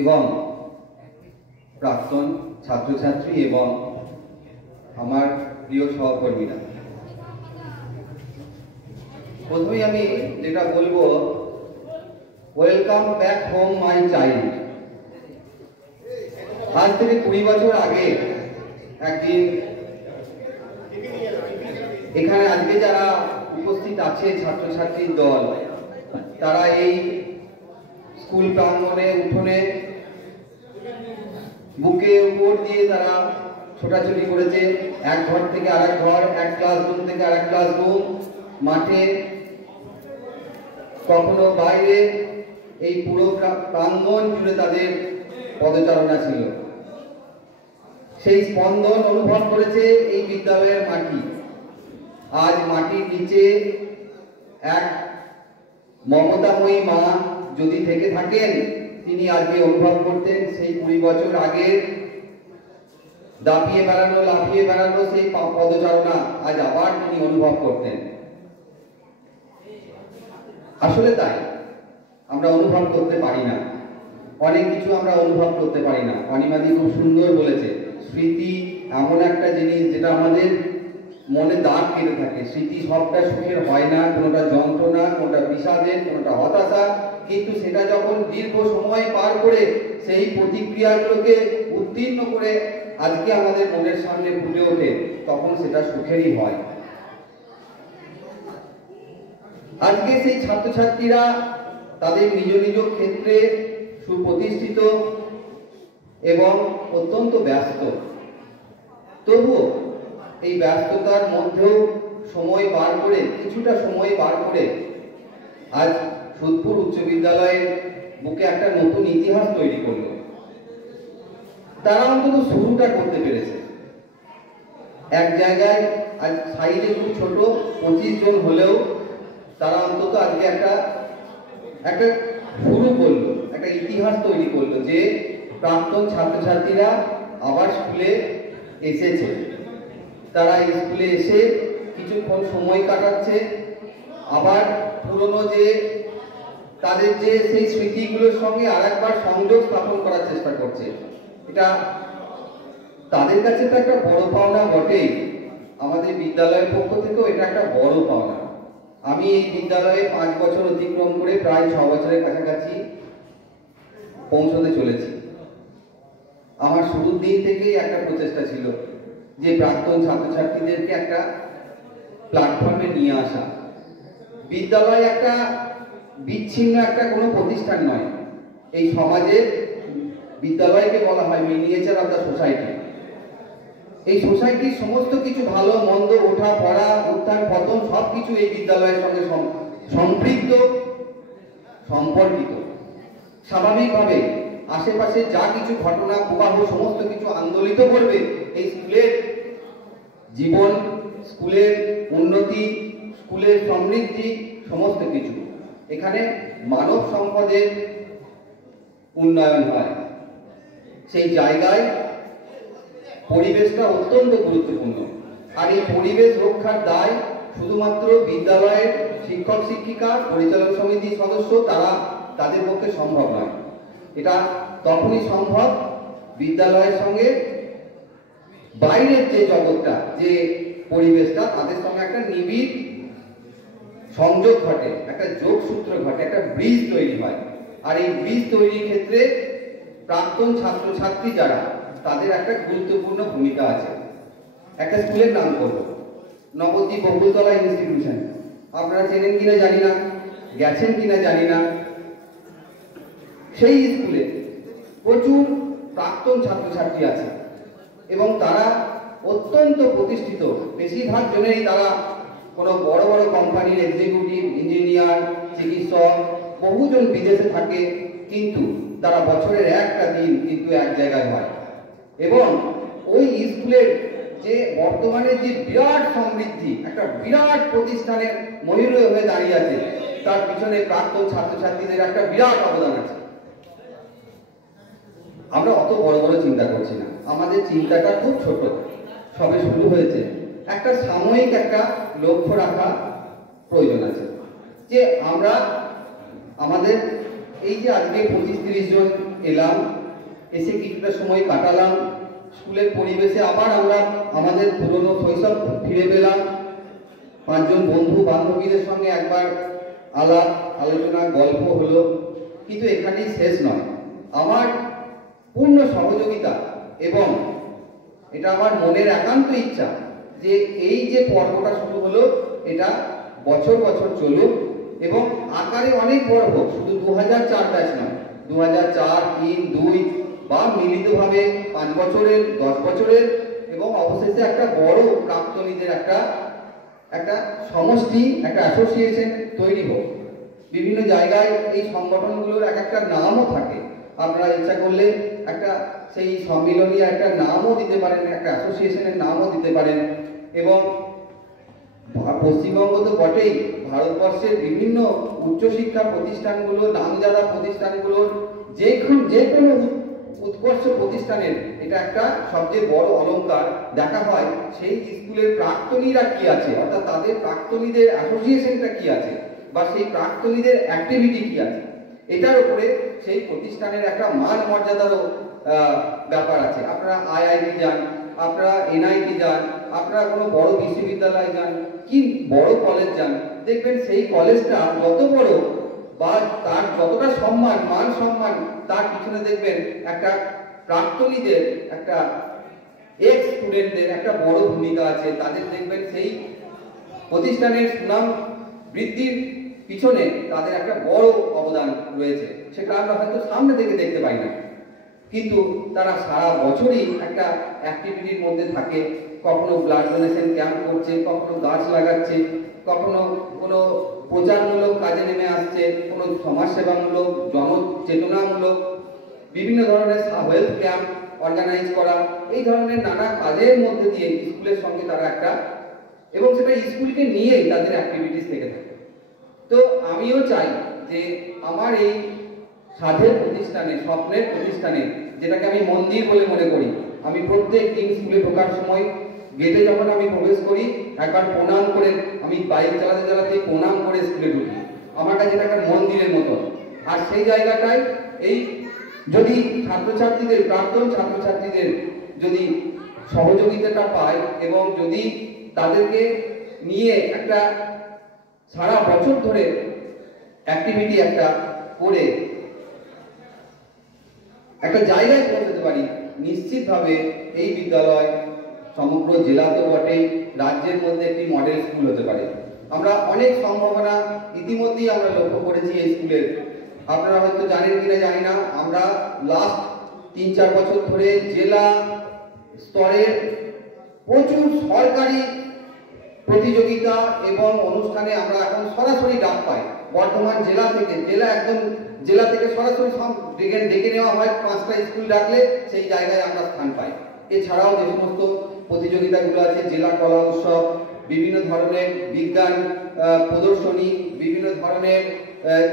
এবং প্রাক্তন ছাত্রছাত্রী এবং আমার প্রিয় সহকর্মীরা। প্রথমেই আমি যেটা বলবো, welcome back home my child. আজ থেকে 20 বছর আগে একদিন এখানে আজকে যারা উপস্থিত আছে ছাত্রছাত্রীর দল, তারা এই স্কুল প্রাঙ্গণে উঠোনে বুকে উপর দিয়ে তারা ছোটাছুটি করেছে, এক ঘর থেকে আরেক ঘর, এক ক্লাসরুম থেকে আরেক ক্লাসরুম, মাঠে, কখনো বাইরে, এই পুরো প্রাঙ্গণ জুড়ে তাদের পদচারণা ছিল। সেই স্পন্দন অনুভব করেছে এই বিদ্যালয়ের মাটি। আজ মাটির নিচে এক মমতাময়ী মা যদি থেকে থাকেন, তিনি আজকে অনুভব করতেন সেই 20 বছর আগে দাপিয়ে বেড়ানো, লাফিয়ে বেড়ানো সেই পদচারণা আজ আবার তিনি অনুভব করতেন। আসলে তাই, আমরা অনুভব করতে পারি না, অনেক কিছু আমরা অনুভব করতে পারি না। অনিমাদি খুব সুন্দর বলেছে, স্মৃতি এমন একটা জিনিস যেটা আমাদের মনে দাগ কেটে থাকে। স্মৃতি সবটা সুখের হয় না, কোনোটা যন্ত্রণা, কোনোটা বিষাদের, কোনোটা হতাশা, কিন্তু সেটা যখন দীর্ঘ সময় পার করে সেই প্রতিক্রিয়াগুলোকে উত্তীর্ণ করে আজকে আমাদের মনের সামনে ফুটে ওঠে, তখন সেটা সুখেরই হয়। আজকে সেই ছাত্রছাত্রীরা তাদের নিজ নিজ ক্ষেত্রে সুপ্রতিষ্ঠিত এবং অত্যন্ত ব্যস্ত। তবুও এই ব্যস্ততার মধ্যেও সময় বার করে, কিছুটা সময় বার করে আজ সুদপুর উচ্চ বিদ্যালয়ের বুকে একটা নতুন ইতিহাস তৈরি করলো। তারা অন্তত শুরুটা করতে পেরেছে। এক জায়গায় আজ সাইজে খুব ছোট 25 জন হলেও তারা অন্তত আজকে একটা শুরু করলো, একটা ইতিহাস তৈরি করলো যে প্রাক্তন ছাত্রছাত্রীরা আবার স্কুলে এসেছে। তারা স্কুলে এসে কিছুক্ষণ সময় কাটাচ্ছে, আবার পুরনো যে তাদের যে সেই স্মৃতিগুলোর সঙ্গে আরেকবার সংযোগ স্থাপন করার চেষ্টা করছে। এটা তাদের কাছে তো একটা বড় পাওনা বটেই, আমাদের বিদ্যালয়ের পক্ষ থেকেও এটা একটা বড় পাওনা। আমি এই বিদ্যালয়ে 5 বছর অতিক্রম করে প্রায় 6 বছরের কাছাকাছি পৌঁছতে চলেছি। আমার শুরুর দিন থেকেই একটা প্রচেষ্টা ছিল যে প্রাক্তন ছাত্রছাত্রীদেরকে একটা প্ল্যাটফর্মে নিয়ে আসা। বিদ্যালয় একটা বিচ্ছিন্ন একটা কোনো প্রতিষ্ঠান নয়, এই সমাজের বিদ্যালয়কে বলা হয় মিনিয়েচার অফ দ্য সোসাইটি। এই সোসাইটির সমস্ত কিছু ভালো মন্দ, ওঠা পড়া, উত্থান পতন সবকিছু এই বিদ্যালয়ের সঙ্গে সম্পৃক্ত, সম্পর্কিত। স্বাভাবিকভাবে আশেপাশে যা কিছু ঘটনা প্রবাহ সমস্ত কিছু আন্দোলিত করবে এই স্কুলের জীবন, স্কুলের উন্নতি, স্কুলের সমৃদ্ধি, সমস্ত কিছু। এখানে মানব সম্পদের উন্নয়ন হয়। সেই জায়গায় পরিবেশটা অত্যন্ত গুরুত্বপূর্ণ। আর এই পরিবেশ রক্ষার দায় শুধুমাত্র বিদ্যালয়ের শিক্ষক শিক্ষিকা, পরিচালক সমিতির সদস্য তাদের পক্ষে সম্ভব নয়। এটা তখনই সম্ভব বিদ্যালয়ের সঙ্গে বাইরের যে জগৎটা, যে পরিবেশটা, তাদের সঙ্গে একটা নিবিড় সংযোগ ঘটে, একটা যোগসূত্র ঘটে, একটা ব্রিজ তৈরি হয়। আর এই ব্রিজ তৈরির ক্ষেত্রে প্রাক্তন ছাত্রছাত্রী যারা, তাদের একটা গুরুত্বপূর্ণ ভূমিকা আছে। একটা স্কুলের নাম করব, নবদ্বীপ বহুতলা ইনস্টিটিউশন। আপনারা চেনেন কিনা জানি না, গেছেন কিনা জানি না। সেই স্কুলে প্রচুর প্রাক্তন ছাত্রছাত্রী আছে এবং তারা অত্যন্ত প্রতিষ্ঠিত। বেশিরভাগ জনেরই তারা কোনো বড় বড় কোম্পানির এক্সিকিউটিভ, ইঞ্জিনিয়ার, চিকিৎসক, বহুজন বিদেশে থাকে, কিন্তু তারা বছরের একটা দিন কিন্তু এক জায়গায় হয়। এবং ওই স্কুলের যে বর্তমানে যে বিরাট সমৃদ্ধি, একটা বিরাট প্রতিষ্ঠানের ময়ূরী হয়ে দাঁড়িয়ে আছে, তার পিছনে প্রাক্তন ছাত্রছাত্রীদের একটা বিরাট অবদান আছে। আমরা অত বড় বড় চিন্তা করছি না, আমাদের চিন্তাটা খুব ছোট, সবে শুরু হয়েছে। একটা সাময়িক একটা লক্ষ্য রাখা প্রয়োজন আছে যে আমরা আমাদের এই যে আজকে 25-30 জন এলাম, এসে কিছুটা সময় কাটালাম স্কুলের পরিবেশে, আবার আমরা আমাদের পুরনো শৈশব ফিরে পেলাম। 5 জন বন্ধু বান্ধবীদের সঙ্গে একবার আলাপ আলোচনা গল্প হলো, কিন্তু এখানেই শেষ নয়। আমার পূর্ণ সহযোগিতা এবং এটা আমার মনের একান্ত ইচ্ছা যে এই যে পর্বটা শুরু হলো এটা বছর বছর চলুক এবং আকারে অনেক বড় হোক, শুধু 2004 ব্যাচ নয়, 2004, 3, 2 বা মিলিতভাবে 5 বছরের, 10 বছরের এবং অবশেষে একটা বড় প্রাক্তনীদের একটা সমষ্টি, একটা অ্যাসোসিয়েশন তৈরি হোক। বিভিন্ন জায়গায় এই সংগঠনগুলোর একটা নামও থাকে, আপনারা ইচ্ছা করলে একটা সেই সম্মিলনী একটা নামও দিতে পারেন, একটা অ্যাসোসিয়েশনের নামও দিতে পারেন। এবং পশ্চিমবঙ্গ তো বটেই, ভারতবর্ষের বিভিন্ন উচ্চশিক্ষা প্রতিষ্ঠানগুলো, নামজাদা প্রতিষ্ঠানগুলোর যে কোনো উৎকর্ষ প্রতিষ্ঠানের এটা একটা সবচেয়ে বড় অলংকার। দেখা হয় সেই স্কুলের প্রাক্তনীরা কি আছে, অর্থাৎ তাদের প্রাক্তনীদের অ্যাসোসিয়েশনটা কি আছে বা সেই প্রাক্তনীদের অ্যাক্টিভিটি কি আছে, এটার উপরে সেই প্রতিষ্ঠানের একটা মান মর্যাদারও ব্যাপার আছে। আপনারা আইআইটি যান, আপনারা এনআইটি যান, আপনারা কোনো বড় বিশ্ববিদ্যালয় যান কি বড় কলেজ যান, দেখবেন সেই কলেজটা যত বড় বা তার যতটা সম্মান, মান সম্মান, তার পিছনে দেখবেন একটা প্রাক্তনীদের, একটা এক্স স্টুডেন্টদের একটা বড় ভূমিকা আছে। তাদের দেখবেন সেই প্রতিষ্ঠানের সুনাম বৃদ্ধির পিছনে তাদের একটা বড় অবদান রয়েছে। সেটা আমরা হয়তো সামনে থেকে দেখতে পাই না, কিন্তু তারা সারা বছরই একটা অ্যাক্টিভিটির মধ্যে থাকে। কখনো ব্লাড ডোনেশন ক্যাম্প করছে, কখনো গাছ লাগাচ্ছে, কখনো কোনো প্রচারমূলক কাজে নেমে আসছে, কোনো সমাজসেবামূলক, জনচেতনামূলক বিভিন্ন ধরনের হেলথ ক্যাম্প অর্গানাইজ করা, এই ধরনের নানা কাজের মধ্যে দিয়ে স্কুলের সঙ্গে তারা একটা, এবং সেটা স্কুলকে নিয়েই তাদের অ্যাক্টিভিটিস থেকে থাকে। তো আমিও চাই যে আমার এই সাধের প্রতিষ্ঠানে, স্বপ্নের প্রতিষ্ঠানে, যেটাকে আমি মন্দির বলে মনে করি, আমি প্রত্যেক দিন স্কুলে ঢোকার সময় গেটে যখন আমি প্রবেশ করি একবার প্রণাম করে, আমি বাইক চালাতে চালাতে প্রণাম করে স্কুলে ঢুকি। আমার কাছে এটা একটা মন্দিরের মতো। আর সেই জায়গাটায় এই যদি ছাত্রছাত্রীদের, প্রাক্তন ছাত্রছাত্রীদের যদি সহযোগিতাটা পায় এবং যদি তাদেরকে নিয়ে একটা সারা বছর ধরে অ্যাক্টিভিটি একটা করে একটা জায়গায় পৌঁছাতে পারি, নিশ্চিতভাবে এই বিদ্যালয় সমগ্র জেলা তো বটেই, রাজ্যের মধ্যে একটি মডেল স্কুল হতে পারে। আমরা অনেক সম্ভাবনা ইতিমধ্যেই আমরা লক্ষ্য করেছি এই স্কুলের। আপনারা হয়তো জানেন কিনা জানি না, আমরা লাস্ট 3-4 বছর ধরে জেলা স্তরের প্রচুর সরকারি প্রতিযোগিতা এবং অনুষ্ঠানে আমরা এখন সরাসরি ডাক পাই। বর্ধমান জেলা থেকে, জেলা থেকে সরাসরি ডেকে নেওয়া হয়। 5টা স্কুল ডাকলে সেই জায়গায় আমরা স্থান পাই। এছাড়াও যে সমস্ত প্রতিযোগিতাগুলো আছে, জেলা কলা উৎসব, বিভিন্ন ধরনের বিজ্ঞান প্রদর্শনী, বিভিন্ন ধরনের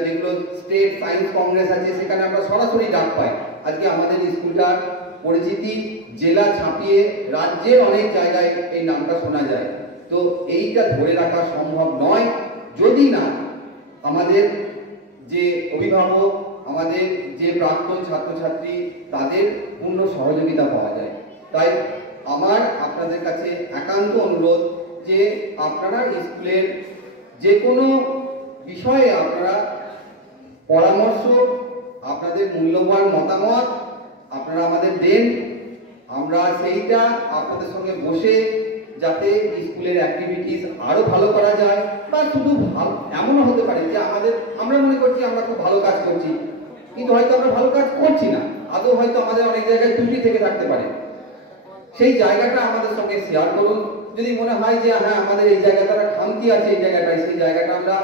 যেগুলো স্টেট সায়েন্স কংগ্রেস আছে, সেখানে আমরা সরাসরি ডাক পাই। আজকে আমাদের স্কুলটার পরিচিতি জেলা ছাপিয়ে রাজ্যের অনেক জায়গায় এই নামটা শোনা যায়। তো এইটা ধরে রাখা সম্ভব নয় যদি না আমাদের যে অভিভাবক, আমাদের যে প্রাক্তন ছাত্রছাত্রী, তাদের পূর্ণ সহযোগিতা পাওয়া যায়। তাই আমার আপনাদের কাছে একান্ত অনুরোধ যে আপনারা স্কুলের যে কোনো বিষয়ে আপনারা পরামর্শ, আপনাদের মূল্যবান মতামত আপনারা আমাদের দেন। আমরা সেইটা আপনাদের সঙ্গে বসে যাতে স্কুলের অ্যাক্টিভিটিস আরো ভালো করা যায়, বা শুধু এমনও হতে পারে যে আমরা মনে করছি আমরা খুব ভালো কাজ করছি, কিন্তু হয়তো আমরা ভালো কাজ করছি না, আদৌ হয়তো আমাদের অনেক জায়গায় ত্রুটি থেকে থাকতে পারে। সেই জায়গাটা আমাদের সঙ্গে শেয়ার করুন। যদি মনে হয় যে হ্যাঁ আমাদের এই জায়গাটা খামতি আছে, এই জায়গাটায়, সেই জায়গাটা আমরা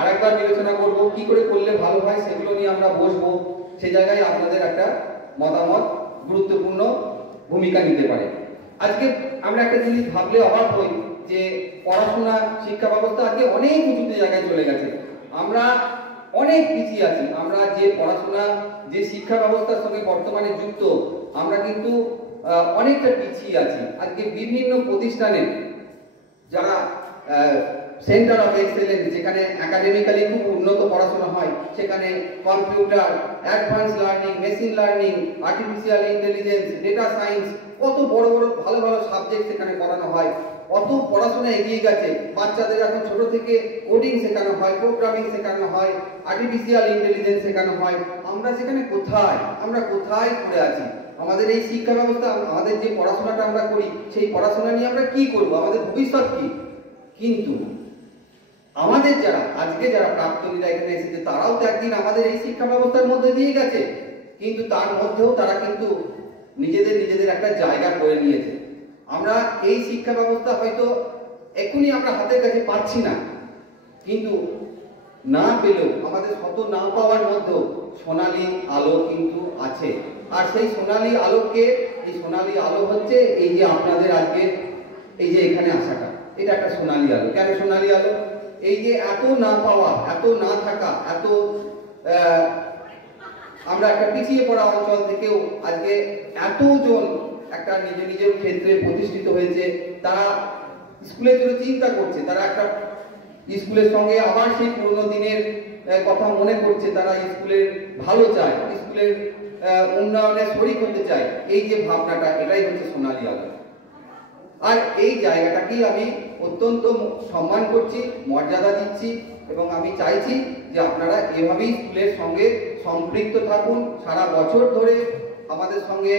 আরেকবার বিবেচনা করব, কি করে করলে ভালো হয় সেগুলো নিয়ে আমরা বসবো। সেই জায়গায় আপনাদের একটা মতামত গুরুত্বপূর্ণ ভূমিকা নিতে পারে। আজকে আমরা একটা জিনিস ভাবলে অবাক হই যে পড়াশোনা, শিক্ষা ব্যবস্থা আজকে অনেক উঁচুতে জায়গায় চলে গেছে, আমরা অনেক পিছিয়ে আছি। আমরা যে পড়াশোনা, যে শিক্ষা ব্যবস্থার সঙ্গে বর্তমানে যুক্ত, আমরা কিন্তু অনেকটা পিছিয়ে আছি। আজকে বিভিন্ন প্রতিষ্ঠানে যারা সেন্টার অফ এক্সেলেন্স, যেখানে একাডেমিক্যালি খুব উন্নত পড়াশোনা হয়, সেখানে computer, advance learning, machine learning, artificial intelligence, data science, কত বড় বড় ভালো ভালো সাবজেক্ট সেখানে পড়ানো হয়। অত পড়াশোনা এগিয়ে গেছে, বাচ্চাদের এখন ছোট থেকে কোডিং শেখানো হয়, প্রোগ্রামিং শেখানো হয়, আর্টিফিশিয়াল ইন্টেলিজেন্স শেখানো হয়। আমরা সেখানে কোথায় পড়ে আছি? আমাদের এই শিক্ষা ব্যবস্থা, আমাদের যে পড়াশোনাটা আমরা করি, সেই পড়াশোনা নিয়ে আমরা কি করব, আমাদের ভবিষ্যৎ কি? কিন্তু আমাদের যারা প্রাক্তনীরা এখানে এসেছে, তারাও তো একদিন আমাদের এই শিক্ষা ব্যবস্থার মধ্যে দিয়ে গেছে, কিন্তু তার মধ্যেও তারা কিন্তু নিজেদের একটা জায়গা করে নিয়েছে। আমরা এই শিক্ষা ব্যবস্থা হয়তো এখনই আমরা হাতের কাছে পাচ্ছি না, কিন্তু না পেলেও আমাদের শত না পাওয়ার মধ্যেও সোনালী আলো কিন্তু আছে। আর সেই সোনালী আলো হচ্ছে এই যে আপনাদের আজকে এই যে এখানে আসাটা, এটা একটা সোনালী আলো। কেন সোনালী আলো? এই যে এত না পাওয়া, এত না থাকা, এত আমরা একটা পিছিয়ে পড়া অঞ্চল থেকেও আজকে এতজন একটা নিজের ক্ষেত্রে প্রতিষ্ঠিত হয়েছে। তারা স্কুলের জন্য চিন্তা করছে, তারা একটা স্কুলের সঙ্গে আবার সেই পুরোনো দিনের কথা মনে করছে, তারা স্কুলের ভালো চায়, স্কুলের উন্নয়নে শরিক হতে চায়। এই যে ভাবনাটা, এটাই হচ্ছে সোনালী আলো। আর এই জায়গাটাকেই আমি অত্যন্ত সম্মান করছি, মর্যাদা দিচ্ছি, এবং আমি চাইছি যে আপনারা এভাবেই স্কুলের সঙ্গে সম্পৃক্ত থাকুন, সারা বছর ধরে আমাদের সঙ্গে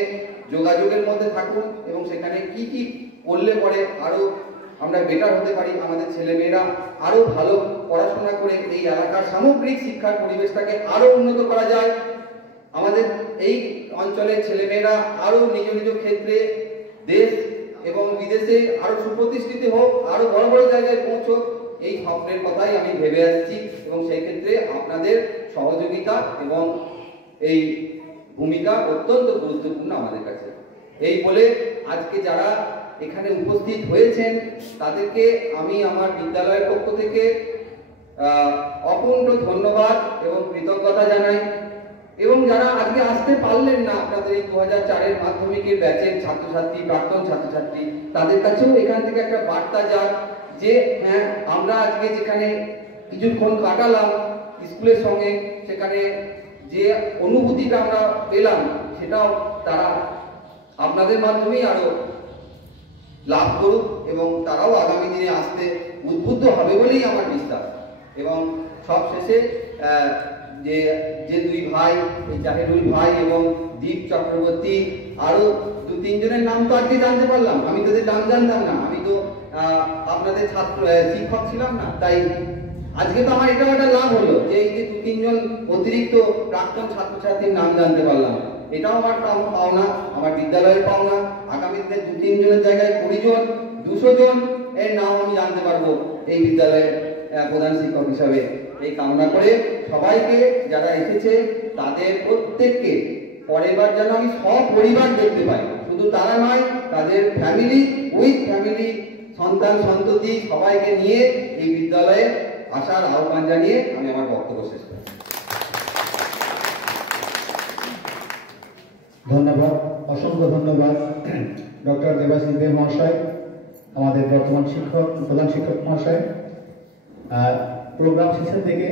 যোগাযোগের মধ্যে থাকুন, এবং সেখানে কি করলে পরে আরো আমরা বেটার হতে পারি, আমাদের ছেলেমেয়েরা আরো ভালো পড়াশোনা করে এই এলাকার সামগ্রিক শিক্ষার পরিবেশটাকে আরো উন্নত করা যায়, আমাদের এই অঞ্চলের ছেলেমেয়েরা আরো নিজ ক্ষেত্রে দেশ এবং বিদেশে আরো সুপ্রতিষ্ঠিত হোক, আরো বড় বড় জায়গায় পৌঁছক, এই স্বপ্নের কথাই আমি ভেবে আসছি। এবং সেই ক্ষেত্রে আপনাদের সহযোগিতা এবং এই ভূমিকা অত্যন্ত গুরুত্বপূর্ণ আমাদের কাছে। এই বলে আজকে যারা এখানে উপস্থিত হয়েছেন তাদেরকে আমি আমার বিদ্যালয়ের পক্ষ থেকে অকুণ্ঠ ধন্যবাদ এবং কৃতজ্ঞতা জানাই। এবং যারা আজকে আসতে পারলেন না, আপনাদের এই 2004-এর মাধ্যমিকের ব্যাচের ছাত্রছাত্রী, প্রাক্তন ছাত্রছাত্রী, তাদের কাছেও এখান থেকে একটা বার্তা যাক যে হ্যাঁ, আমরা আজকে যেখানে কিছুক্ষণ কাটালাম স্কুলের সঙ্গে, সেখানে যে অনুভূতিটা আমরা পেলাম সেটাও তারা আপনাদের মাধ্যমেই আরো লাভ করুক, এবং তারাও আগামী দিনে আসতে উদ্বুদ্ধ হবে বলেই আমার বিশ্বাস। এবং সবশেষে যে দুই ভাই, জাহেরুল ভাই এবং দীপ চক্রবর্তী, আরো 2-3 জনের নাম তো আজকে জানতে পারলাম। আমি তোদের নাম জানতাম না, আমি তো আপনাদের শিক্ষক ছিলাম না, তাই আজকে তো আমার এটাও একটা লাভ হলো যে এই যে 2-3 জন অতিরিক্ত প্রাক্তন ছাত্রছাত্রীর নাম জানতে পারলাম। এটাও আমার পাওনা, আমার বিদ্যালয়ের পাওনা। আগামী দিনে 2-3 জনের জায়গায় 20 জন, 200 জন এর নাম আমি জানতে পারবো এই বিদ্যালয়ের প্রধান শিক্ষক হিসাবে। এই কামনা করে সবাইকে যারা এসেছে তাদের প্রত্যেককে পরের বার যেন আমি সপরিবার দেখতে পাই, শুধু তারা নয়, তাদের ফ্যামিলি, উইথ ফ্যামিলি, সন্তান সন্ততি সবাইকে নিয়ে এই বিদ্যালয়ে আসার আহ্বান জানিয়ে আমি আমার বক্তব্য শেষ করি। ধন্যবাদ, অসংখ্য ধন্যবাদ ডক্টর দেবাশিস দেব মহাশয়, আমাদের বর্তমান প্রধান শিক্ষক মহাশয়। প্রোগ্রাম শেষের দিকে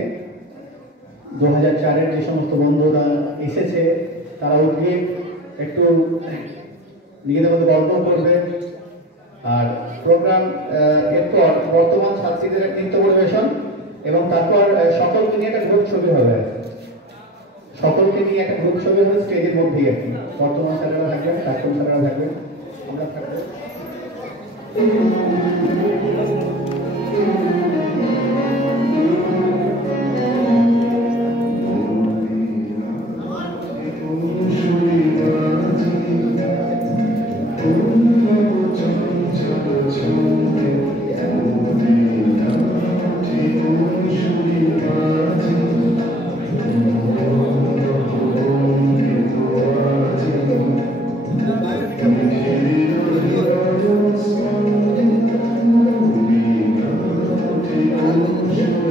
2004-এর যে সমস্ত বন্ধুরা এসেছে তারা উঠে একটু নিজেদের মধ্যে গল্প করবে, আর প্রোগ্রাম এরপর বর্তমান ছাত্রীদের নৃত্য পরিবেশন, এবং তারপর সকলকে নিয়ে একটা গ্রুপ ছবি হবে, স্টেজের মধ্যেই আর কি। বর্তমান স্যারেরা থাকবেন, প্রাক্তন স্যারেরা থাকবেন, আমরা থাকবো। Thank you.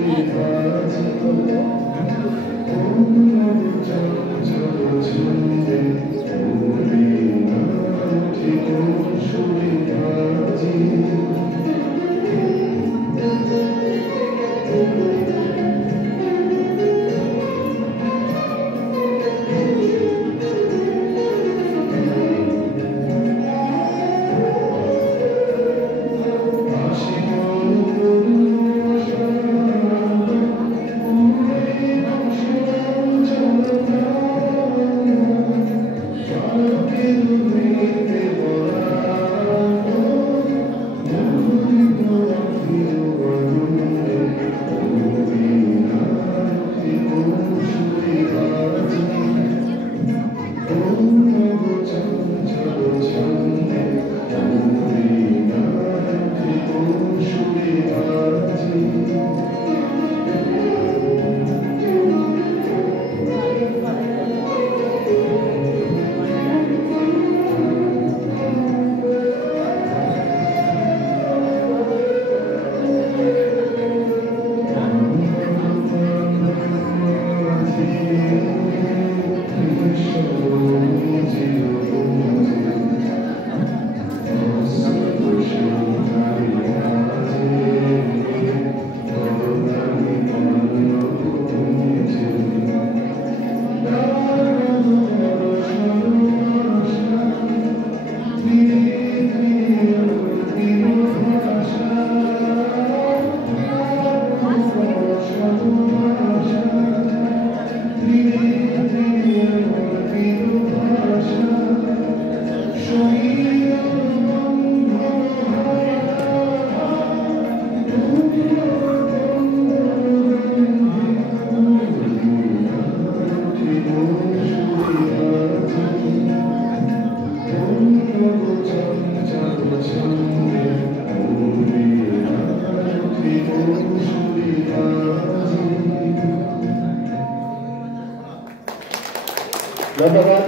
ধন্যবাদ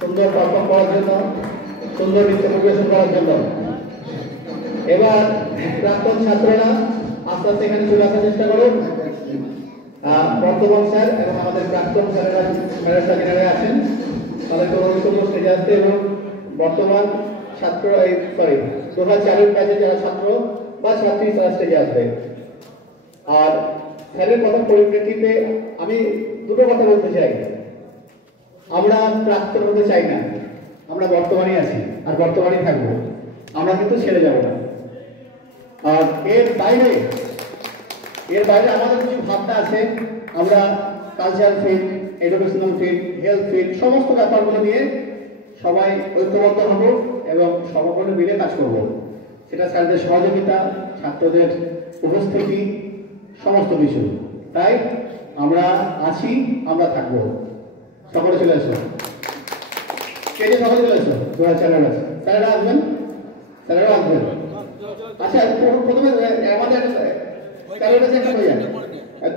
সুন্দর পারফর্ম করার জন্য, সুন্দর নৃত্য পরিবেশন করার জন্য। এবার প্রাক্তন ছাত্ররা আস্তে আস্তে এখানে চলে আসার চেষ্টা করুন। বর্তমান স্যার এবং আমাদের প্রাক্তন স্যারেরা যারা আছেন তাদেরকে অনুরোধ করবো স্টেজে আসতে, এবং বর্তমান ছাত্র 2004-এর ব্যাচে যারা ছাত্র বা ছাত্রী তারা স্টেজে আসবে। আর স্যারের কথার পরিপ্রেক্ষিতে আমি দুটো কথা বলতে চাই। আমরা প্রাক্তন হতে চাই না, আমরা বর্তমানে আছি আর বর্তমানেই থাকবো, আমরা কিন্তু ছেড়ে যাব না। আর এর বাইরে আমাদের কিছু ভাবনা আছে। আমরা culture field, educational field, health field সমস্ত ব্যাপারগুলো নিয়ে সবাই ঐক্যবদ্ধ হব এবং সমগ্রে মিলে কাজ করব। সেটা স্যারদের সহযোগিতা, ছাত্রদের উপস্থিতি, সমস্ত বিষয়। তাই আমরা আছি, আমরা থাকবো। সকলে চলে এসো, স্টেজে সকলে চলে এসো। 2004 আছে, স্যারেরা আসবেন, স্যারেরা আসবেন। আচ্ছা, প্রথমে আমাদের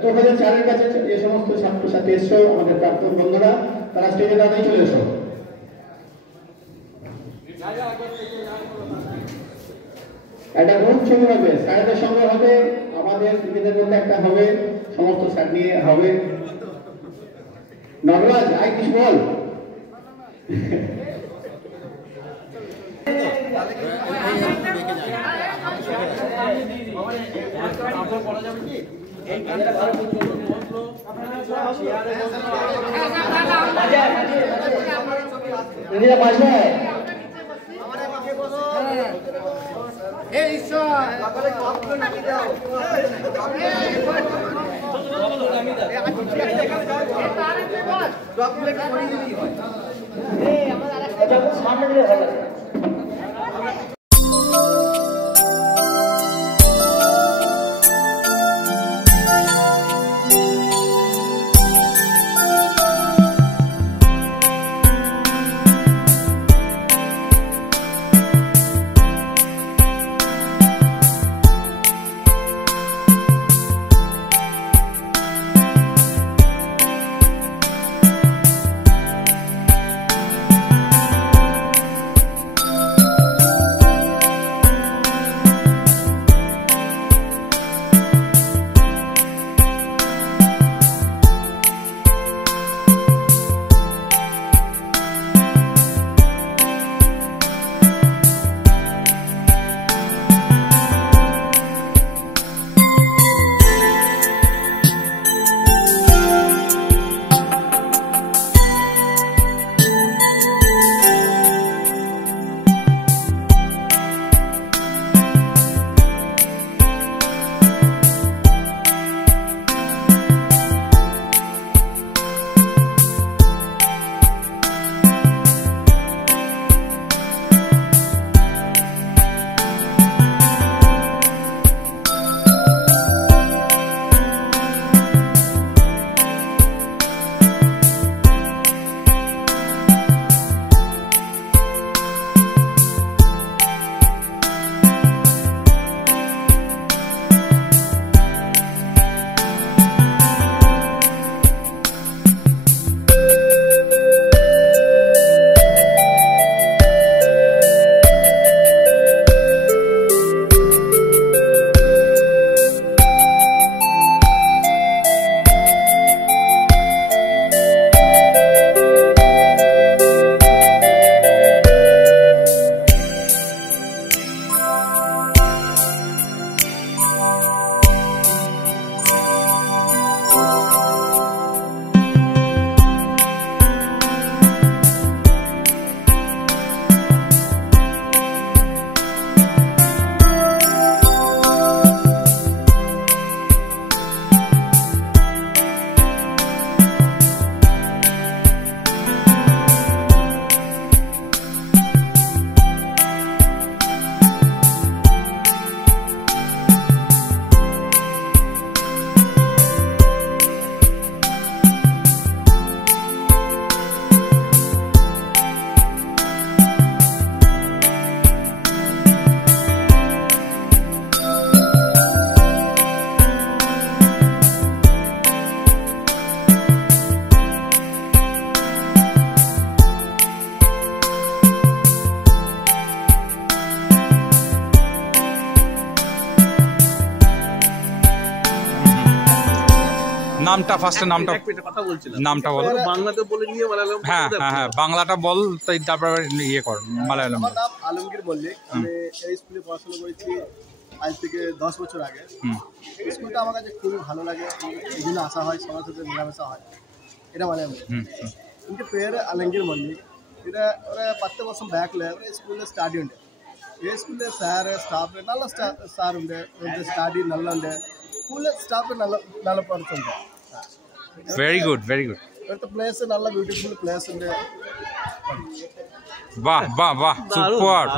2004-এর কাছে যে সমস্ত ছাত্রছাত্রী এসছো, আমাদের প্রাক্তন বন্ধুরা, তারা স্টেজে দাঁড়িয়ে চলে এসো। একটা গ্রুপ ছবি হবে, স্যারদের সঙ্গে হবে, আমাদের নিজেদের মধ্যে একটা হবে, সমস্ত স্যার নিয়ে হবে। নটরাজ, আই কিছু বল। সামনে দিলে ভালো লাগে। নামটা ফার্স্টে নামটা বলো। বাংলাতে বলে নিয়ে মালায়ালাম। হ্যাঁ হ্যাঁ হ্যাঁ, বাংলাটা বল, তাই তারপর ইয়ে কর মালায়ালাম। আমার নাম আলমগীর মল্লিক। আমি এই স্কুলে পড়াশোনা করেছি আজ থেকে 10 বছর আগে। স্কুলটা আমার কাছে খুবই ভালো লাগে, এই জন্য আসা হয়, সবার সাথে মেলামেশা হয়। এটা মালায়ালাম। ఇంటి పేరు అలంగిర్ మల్లి. ఇది ఒక 10 వర్షం బ్యాక్లో స్కూల్లో స్టడీ ఉండే. ఏ స్కూల్లో సార్ స్టాఫ్ నల్ల సార్ ఉండే, స్టడీ నల్ల ఉండే, స్కూల్లో స్టాఫ్ నల్ల పడుతుండే. Very good, very good. Place నల్ల బ్యూటిఫుల్ ప్లేస్ ఉండే. వాహ్ వాహ్ వాహ్, సూపర్.